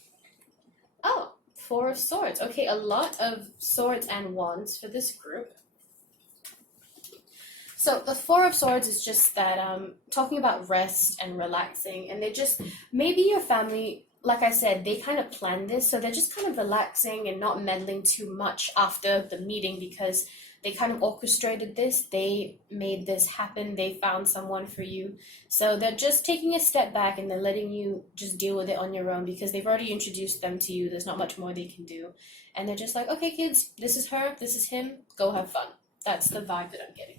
Oh, 4 of Swords. Okay, a lot of swords and wands for this group. So the 4 of Swords is just that talking about rest and relaxing, and they're just, maybe your family, like I said, they kind of planned this, so they're just kind of relaxing and not meddling too much after the meeting because they kind of orchestrated this, they made this happen, they found someone for you. So they're just taking a step back and they're letting you just deal with it on your own because they've already introduced them to you, there's not much more they can do. And they're just like, okay kids, this is her, this is him, go have fun. That's the vibe that I'm getting.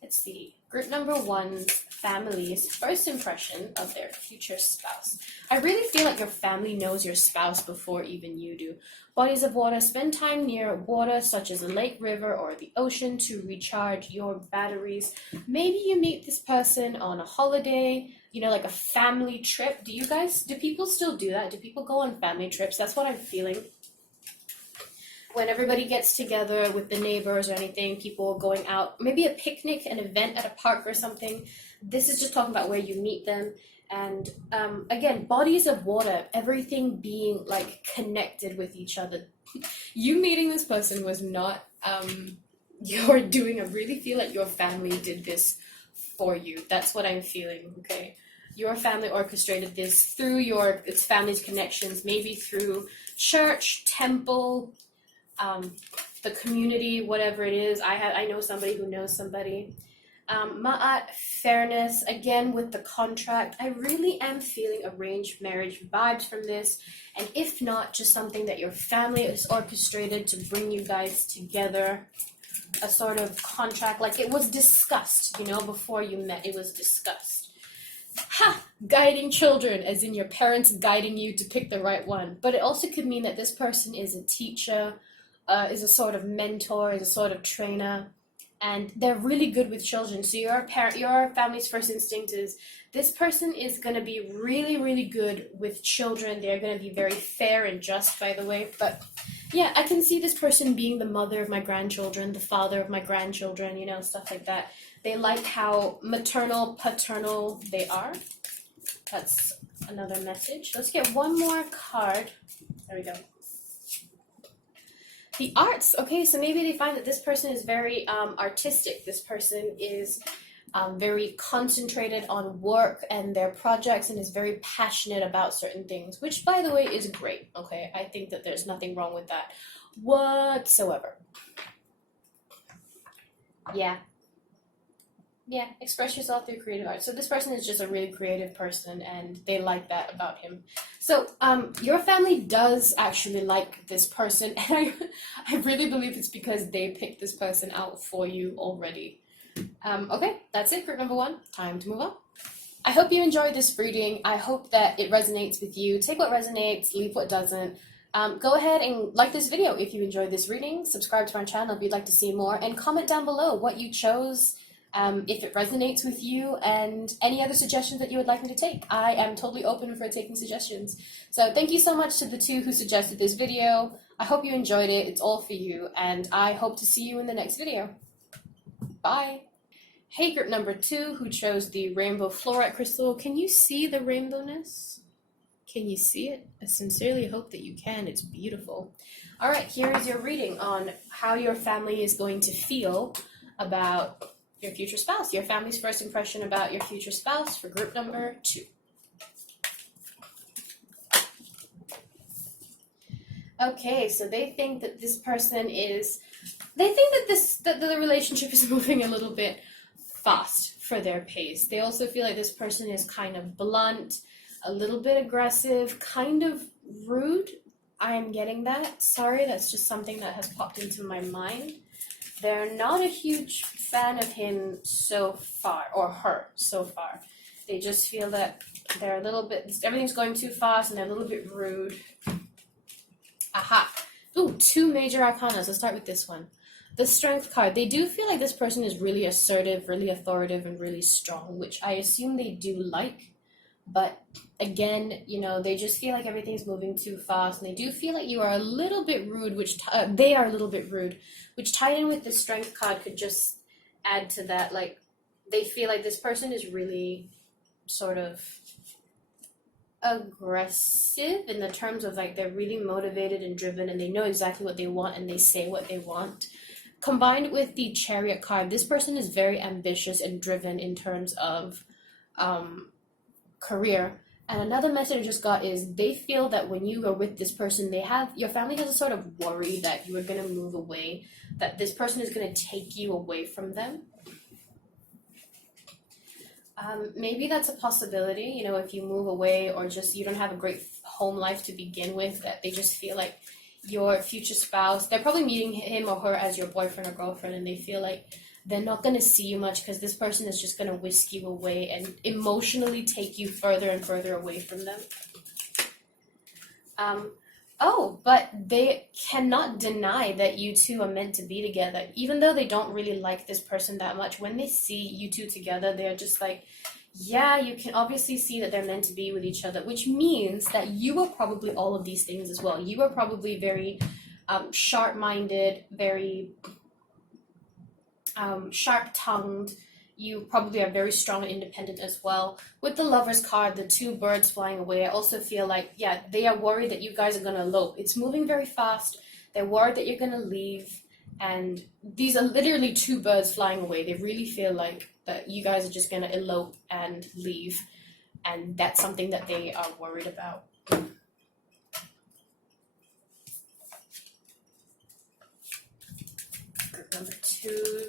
Let's see, group number 1's family's first impression of their future spouse. I really feel like your family knows your spouse before even you do. Bodies of water, spend time near water such as a lake, river, or the ocean to recharge your batteries. Maybe you meet this person on a holiday, you know, like a family trip. Do people still do that? Do people go on family trips? That's what I'm feeling. When everybody gets together with the neighbors or anything, people going out, maybe a picnic, an event at a park or something. This is just talking about where you meet them. And again, bodies of water, everything being like connected with each other. You meeting this person was not you're doing. I really feel like your family did this for you. That's what I'm feeling, okay? Your family orchestrated this through its family's connections, maybe through church, temple, the community, whatever it is. I know somebody who knows somebody. Ma'at, fairness, again with the contract. I really am feeling arranged marriage vibes from this, and if not, just something that your family is orchestrated to bring you guys together. A sort of contract, like it was discussed, you know, before you met, it was discussed. Ha! Guiding children, as in your parents guiding you to pick the right one. But it also could mean that this person is a teacher, is a sort of mentor, is a sort of trainer, and they're really good with children. So your family's first instinct is this person is going to be really, really good with children. They're going to be very fair and just, by the way. But yeah, I can see this person being the mother of my grandchildren, the father of my grandchildren, you know, stuff like that. They like how maternal, paternal they are. That's another message. Let's get one more card. There we go. The arts. Okay, so maybe they find that this person is very artistic. This person is very concentrated on work and their projects and is very passionate about certain things, which, by the way, is great. Okay, I think that there's nothing wrong with that whatsoever. Yeah, express yourself through creative art. So this person is just a really creative person and they like that about him. So your family does actually like this person, and I really believe it's because they picked this person out for you already. Okay, that's it, group number 1. Time to move on. I hope you enjoyed this reading. I hope that it resonates with you. Take what resonates, leave what doesn't. Go ahead and like this video if you enjoyed this reading. Subscribe to our channel if you'd like to see more, and comment down below what you chose, if it resonates with you, and any other suggestions that you would like me to take. I am totally open for taking suggestions. So thank you so much to the 2 who suggested this video. I hope you enjoyed it. It's all for you, and I hope to see you in the next video. Bye. Hey, group number 2 who chose the rainbow fluorite crystal. Can you see the rainbowness? Can you see it? I sincerely hope that you can. It's beautiful. All right, here is your reading on how your family is going to feel about your future spouse. Your family's first impression about your future spouse for group number 2. Okay, so they think that this person is, they think that the relationship is moving a little bit fast for their pace. They also feel like this person is kind of blunt, a little bit aggressive, kind of rude. I'm getting that. Sorry, that's just something that has popped into my mind. They're not a huge fan of him so far, or her so far. They just feel that they're a little bit, everything's going too fast and they're a little bit rude. Aha. Ooh, two major arcana. Let's start with this one. The strength card. They do feel like this person is really assertive, really authoritative, and really strong, which I assume they do like. But again, they just feel like everything's moving too fast, and they do feel like you are a little bit rude, which they are a little bit rude, which tied in with the strength card could just add to that. Like, they feel like this person is really sort of aggressive in the terms of like they're really motivated and driven, and they know exactly what they want, and they say what they want. Combined with the chariot card, this person is very ambitious and driven in terms of career. And another message I just got is they feel that when you are with this person, your family has a sort of worry that you are going to move away, that this person is going to take you away from them. Maybe that's a possibility, if you move away, or just you don't have a great home life to begin with, that they just feel like your future spouse, they're probably meeting him or her as your boyfriend or girlfriend, and they feel like they're not going to see you much because this person is just going to whisk you away and emotionally take you further and further away from them. But they cannot deny that you two are meant to be together. Even though they don't really like this person that much, when they see you two together, they're just like, yeah, you can obviously see that they're meant to be with each other, which means that you are probably all of these things as well. You are probably very sharp-minded, very sharp-tongued. You probably are very strong and independent as well. With the Lover's card, the two birds flying away, I also feel like, yeah, they are worried that you guys are going to elope. It's moving very fast. They're worried that you're going to leave. And these are literally two birds flying away. They really feel like that you guys are just going to elope and leave. And that's something that they are worried about. Group number 2.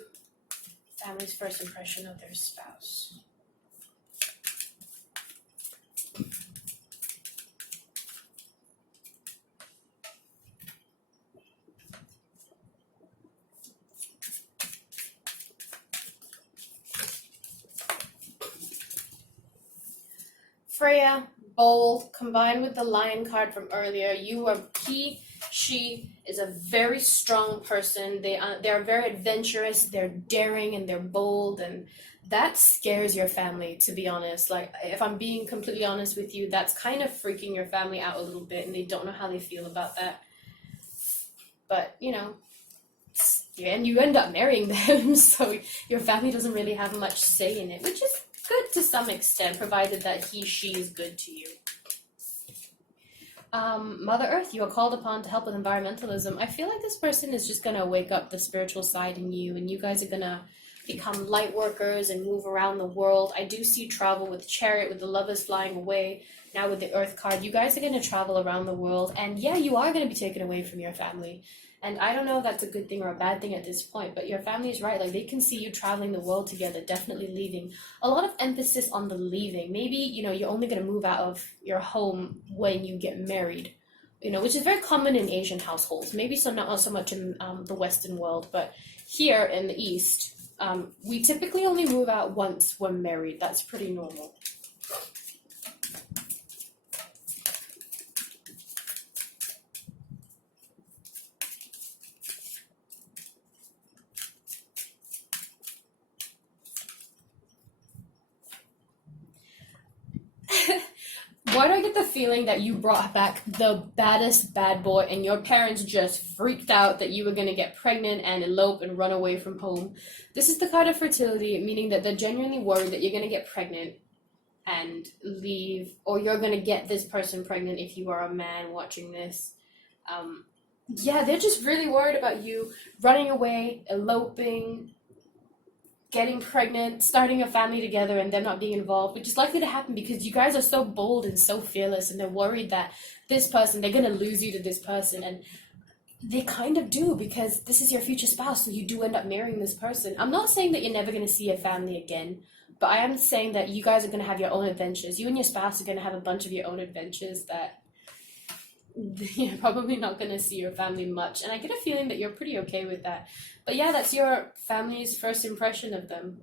Family's first impression of their spouse. Freya, bold, combined with the lion card from earlier, she is a very strong person. They are very adventurous, they're daring, and they're bold, and that scares your family, to be honest. Like, if I'm being completely honest with you, that's kind of freaking your family out a little bit, and they don't know how they feel about that. But, and you end up marrying them, so your family doesn't really have much say in it, which is good to some extent, provided that she is good to you. Mother Earth, you are called upon to help with environmentalism. I feel like this person is just going to wake up the spiritual side in you, and you guys are going to become light workers and move around the world. I do see travel with Chariot, with the Lovers flying away. Now with the Earth card, you guys are going to travel around the world, and yeah, you are going to be taken away from your family. And I don't know if that's a good thing or a bad thing at this point, but your family is right. Like, they can see you traveling the world together, definitely leaving. A lot of emphasis on the leaving. Maybe, you're only going to move out of your home when you get married, which is very common in Asian households. Maybe not so much in the Western world, but here in the East, we typically only move out once we're married. That's pretty normal. Why do I get the feeling that you brought back the baddest bad boy and your parents just freaked out that you were going to get pregnant and elope and run away from home? This is the card of fertility, meaning that they're genuinely worried that you're going to get pregnant and leave, or you're going to get this person pregnant if you are a man watching this. Yeah, they're just really worried about you running away, eloping, getting pregnant, starting a family together, and them not being involved, which is likely to happen because you guys are so bold and so fearless, and they're worried that this person, they're going to lose you to this person, and they kind of do, because this is your future spouse, so you do end up marrying this person. I'm not saying that you're never going to see your family again, but I am saying that you guys are going to have your own adventures. You and your spouse are going to have a bunch of your own adventures that you're probably not going to see your family much, and I get a feeling that you're pretty okay with that. But yeah, that's your family's first impression of them.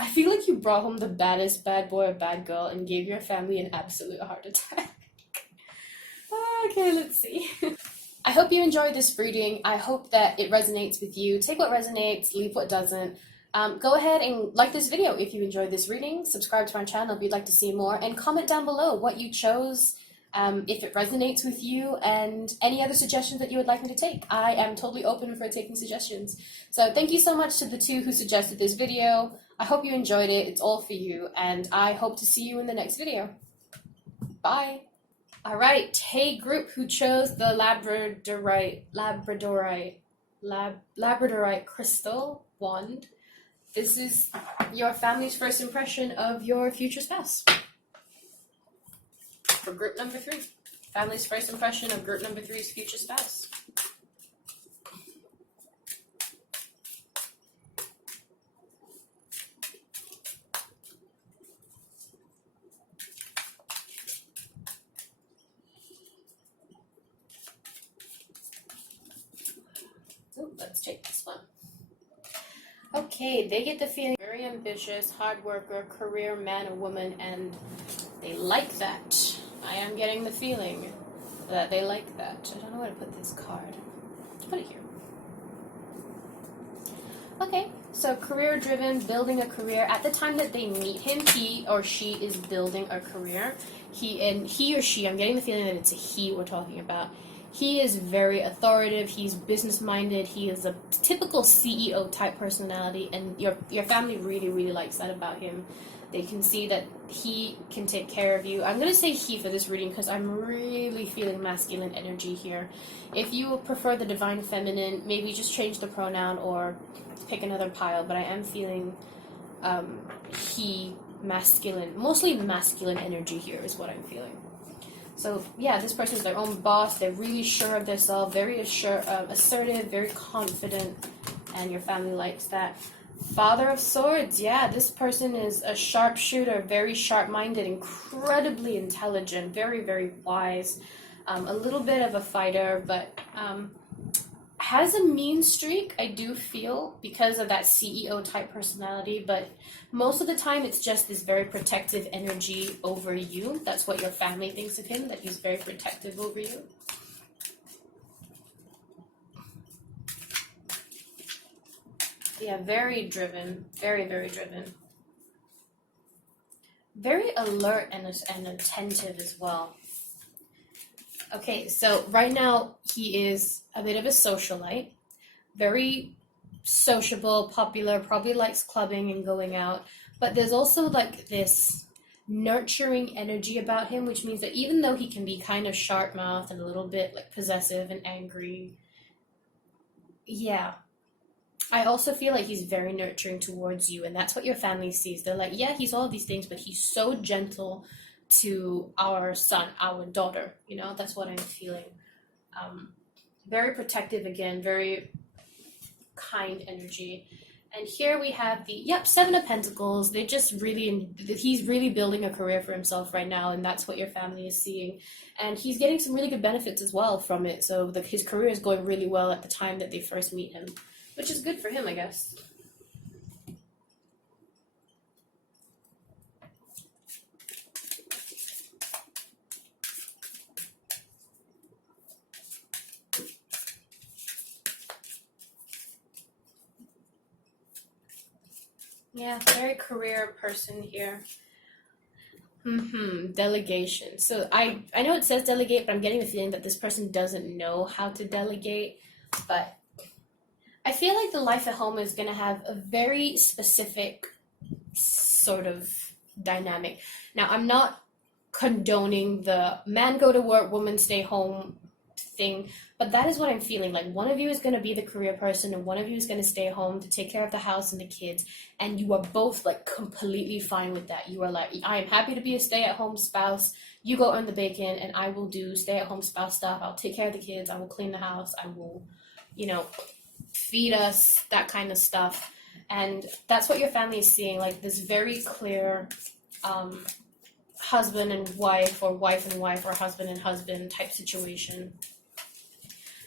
I feel like you brought home the baddest bad boy or bad girl and gave your family an absolute heart attack. Okay, let's see. I hope you enjoyed this reading. I hope that it resonates with you. Take what resonates, leave what doesn't. Go ahead and like this video if you enjoyed this reading. Subscribe to our channel if you'd like to see more, and comment down below what you chose, if it resonates with you, and any other suggestions that you would like me to take. I am totally open for taking suggestions. So thank you so much to the two who suggested this video. I hope you enjoyed it. It's all for you, and I hope to see you in the next video. Bye. All right, hey group who chose the Labradorite crystal wand. This is your family's first impression of your future spouse. For group number 3, family's first impression of group number 3's future spouse. Ooh, let's take this one. Okay, they get the feeling very ambitious, hard worker, career man or woman, and they like that. I am getting the feeling that they like that. I don't know where to put this card. Let's put it here. Okay, so career driven, building a career. At the time that they meet him, he or she is building a career. He or she, I'm getting the feeling that it's a he we're talking about. He is very authoritative, he's business minded, he is a typical CEO type personality, and your family really, really likes that about him. They can see that he can take care of you. I'm going to say he for this reading because I'm really feeling masculine energy here. If you prefer the divine feminine, maybe just change the pronoun or pick another pile, but I am feeling he, masculine, mostly masculine energy here is what I'm feeling. So yeah, this person is their own boss. They're really sure of themselves, very assertive, very confident, and your family likes that. Father of Swords, yeah, this person is a sharpshooter, very sharp-minded, incredibly intelligent, very, very wise, a little bit of a fighter, but has a mean streak, I do feel, because of that CEO type personality, but most of the time it's just this very protective energy over you. That's what your family thinks of him, that he's very protective over you. Yeah, very driven, very, very driven. Very alert and attentive as well. Okay, so right now he is a bit of a socialite, very sociable, popular, probably likes clubbing and going out, but there's also like this nurturing energy about him, which means that even though he can be kind of sharp-mouthed and a little bit like possessive and angry, yeah, I also feel like he's very nurturing towards you, and that's what your family sees. They're like, yeah, he's all these things, but he's so gentle to our son, our daughter, you know, that's what I'm feeling. Very protective again, very kind energy. And here we have the, Seven of Pentacles. They just really, he's really building a career for himself right now, and that's what your family is seeing. And he's getting some really good benefits as well from it, so his career is going really well at the time that they first meet him, which is good for him, I guess. Yeah, very career person here. Delegation. So I know it says delegate, but I'm getting the feeling that this person doesn't know how to delegate. But I feel like the life at home is going to have a very specific sort of dynamic. Now, I'm not condoning the man go to work, woman stay home thing, but that is what I'm feeling. Like, one of you is going to be the career person and one of you is going to stay home to take care of the house and the kids, and you are both like completely fine with that. You are like, I am happy to be a stay-at-home spouse, you go earn the bacon and I will do stay-at-home spouse stuff. I'll take care of the kids, I will clean the house, I will, feed us, that kind of stuff. And that's what your family is seeing, like this very clear husband and wife, or wife and wife, or husband and husband type situation,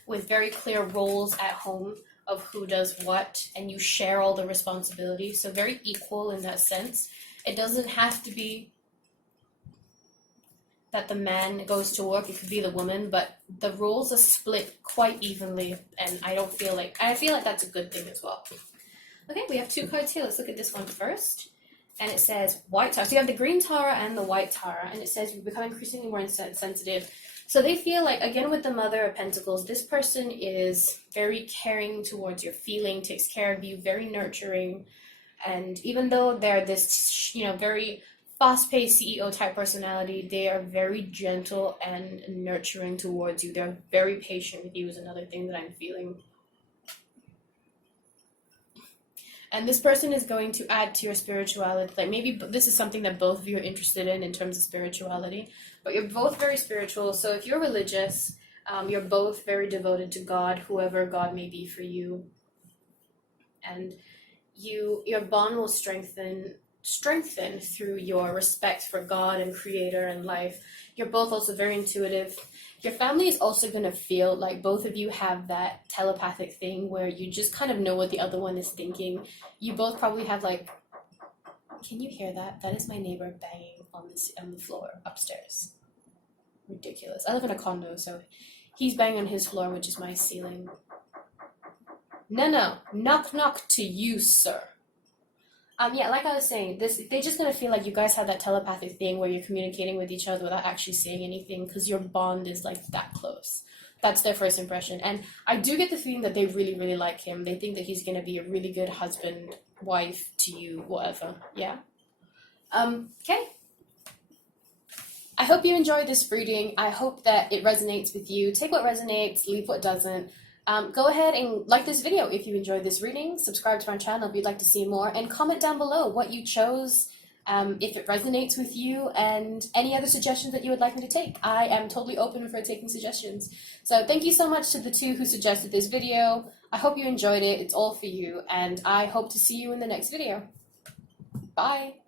with very clear roles at home of who does what, and you share all the responsibilities, so very equal in that sense. It doesn't have to be that the man goes to work, it could be the woman, but the roles are split quite evenly, and I feel like that's a good thing as well. Okay, we have 2 cards here. Let's look at this one first. And it says White Tower. So you have the Green Tower and the White Tower, and it says you become increasingly more sensitive. So they feel like, again, with the Mother of Pentacles, this person is very caring towards your feeling, takes care of you, very nurturing. And even though they're this, very fast-paced CEO type personality, they are very gentle and nurturing towards you. They're very patient with you is another thing that I'm feeling. And this person is going to add to your spirituality. Like, maybe this is something that both of you are interested in terms of spirituality. But you're both very spiritual. So if you're religious, you're both very devoted to God, whoever God may be for you. And your bond will strengthen through your respect for God and Creator and life. You're both also very intuitive. Your family is also going to feel like both of you have that telepathic thing where you just kind of know what the other one is thinking. You both probably have like, can you hear that? That is my neighbor banging on the floor upstairs. Ridiculous. I live in a condo, so he's banging on his floor, which is my ceiling. No. Knock to you, sir. Yeah, like I was saying, they're just going to feel like you guys have that telepathic thing where you're communicating with each other without actually saying anything because your bond is like that close. That's their first impression. And I do get the feeling that they really, really like him. They think that he's going to be a really good husband, wife to you, whatever. Yeah? Okay. I hope you enjoyed this reading. I hope that it resonates with you. Take what resonates, leave what doesn't. Go ahead and like this video if you enjoyed this reading, subscribe to my channel if you'd like to see more, and comment down below what you chose, if it resonates with you, and any other suggestions that you would like me to take. I am totally open for taking suggestions. So thank you so much to the 2 who suggested this video. I hope you enjoyed it. It's all for you, and I hope to see you in the next video. Bye!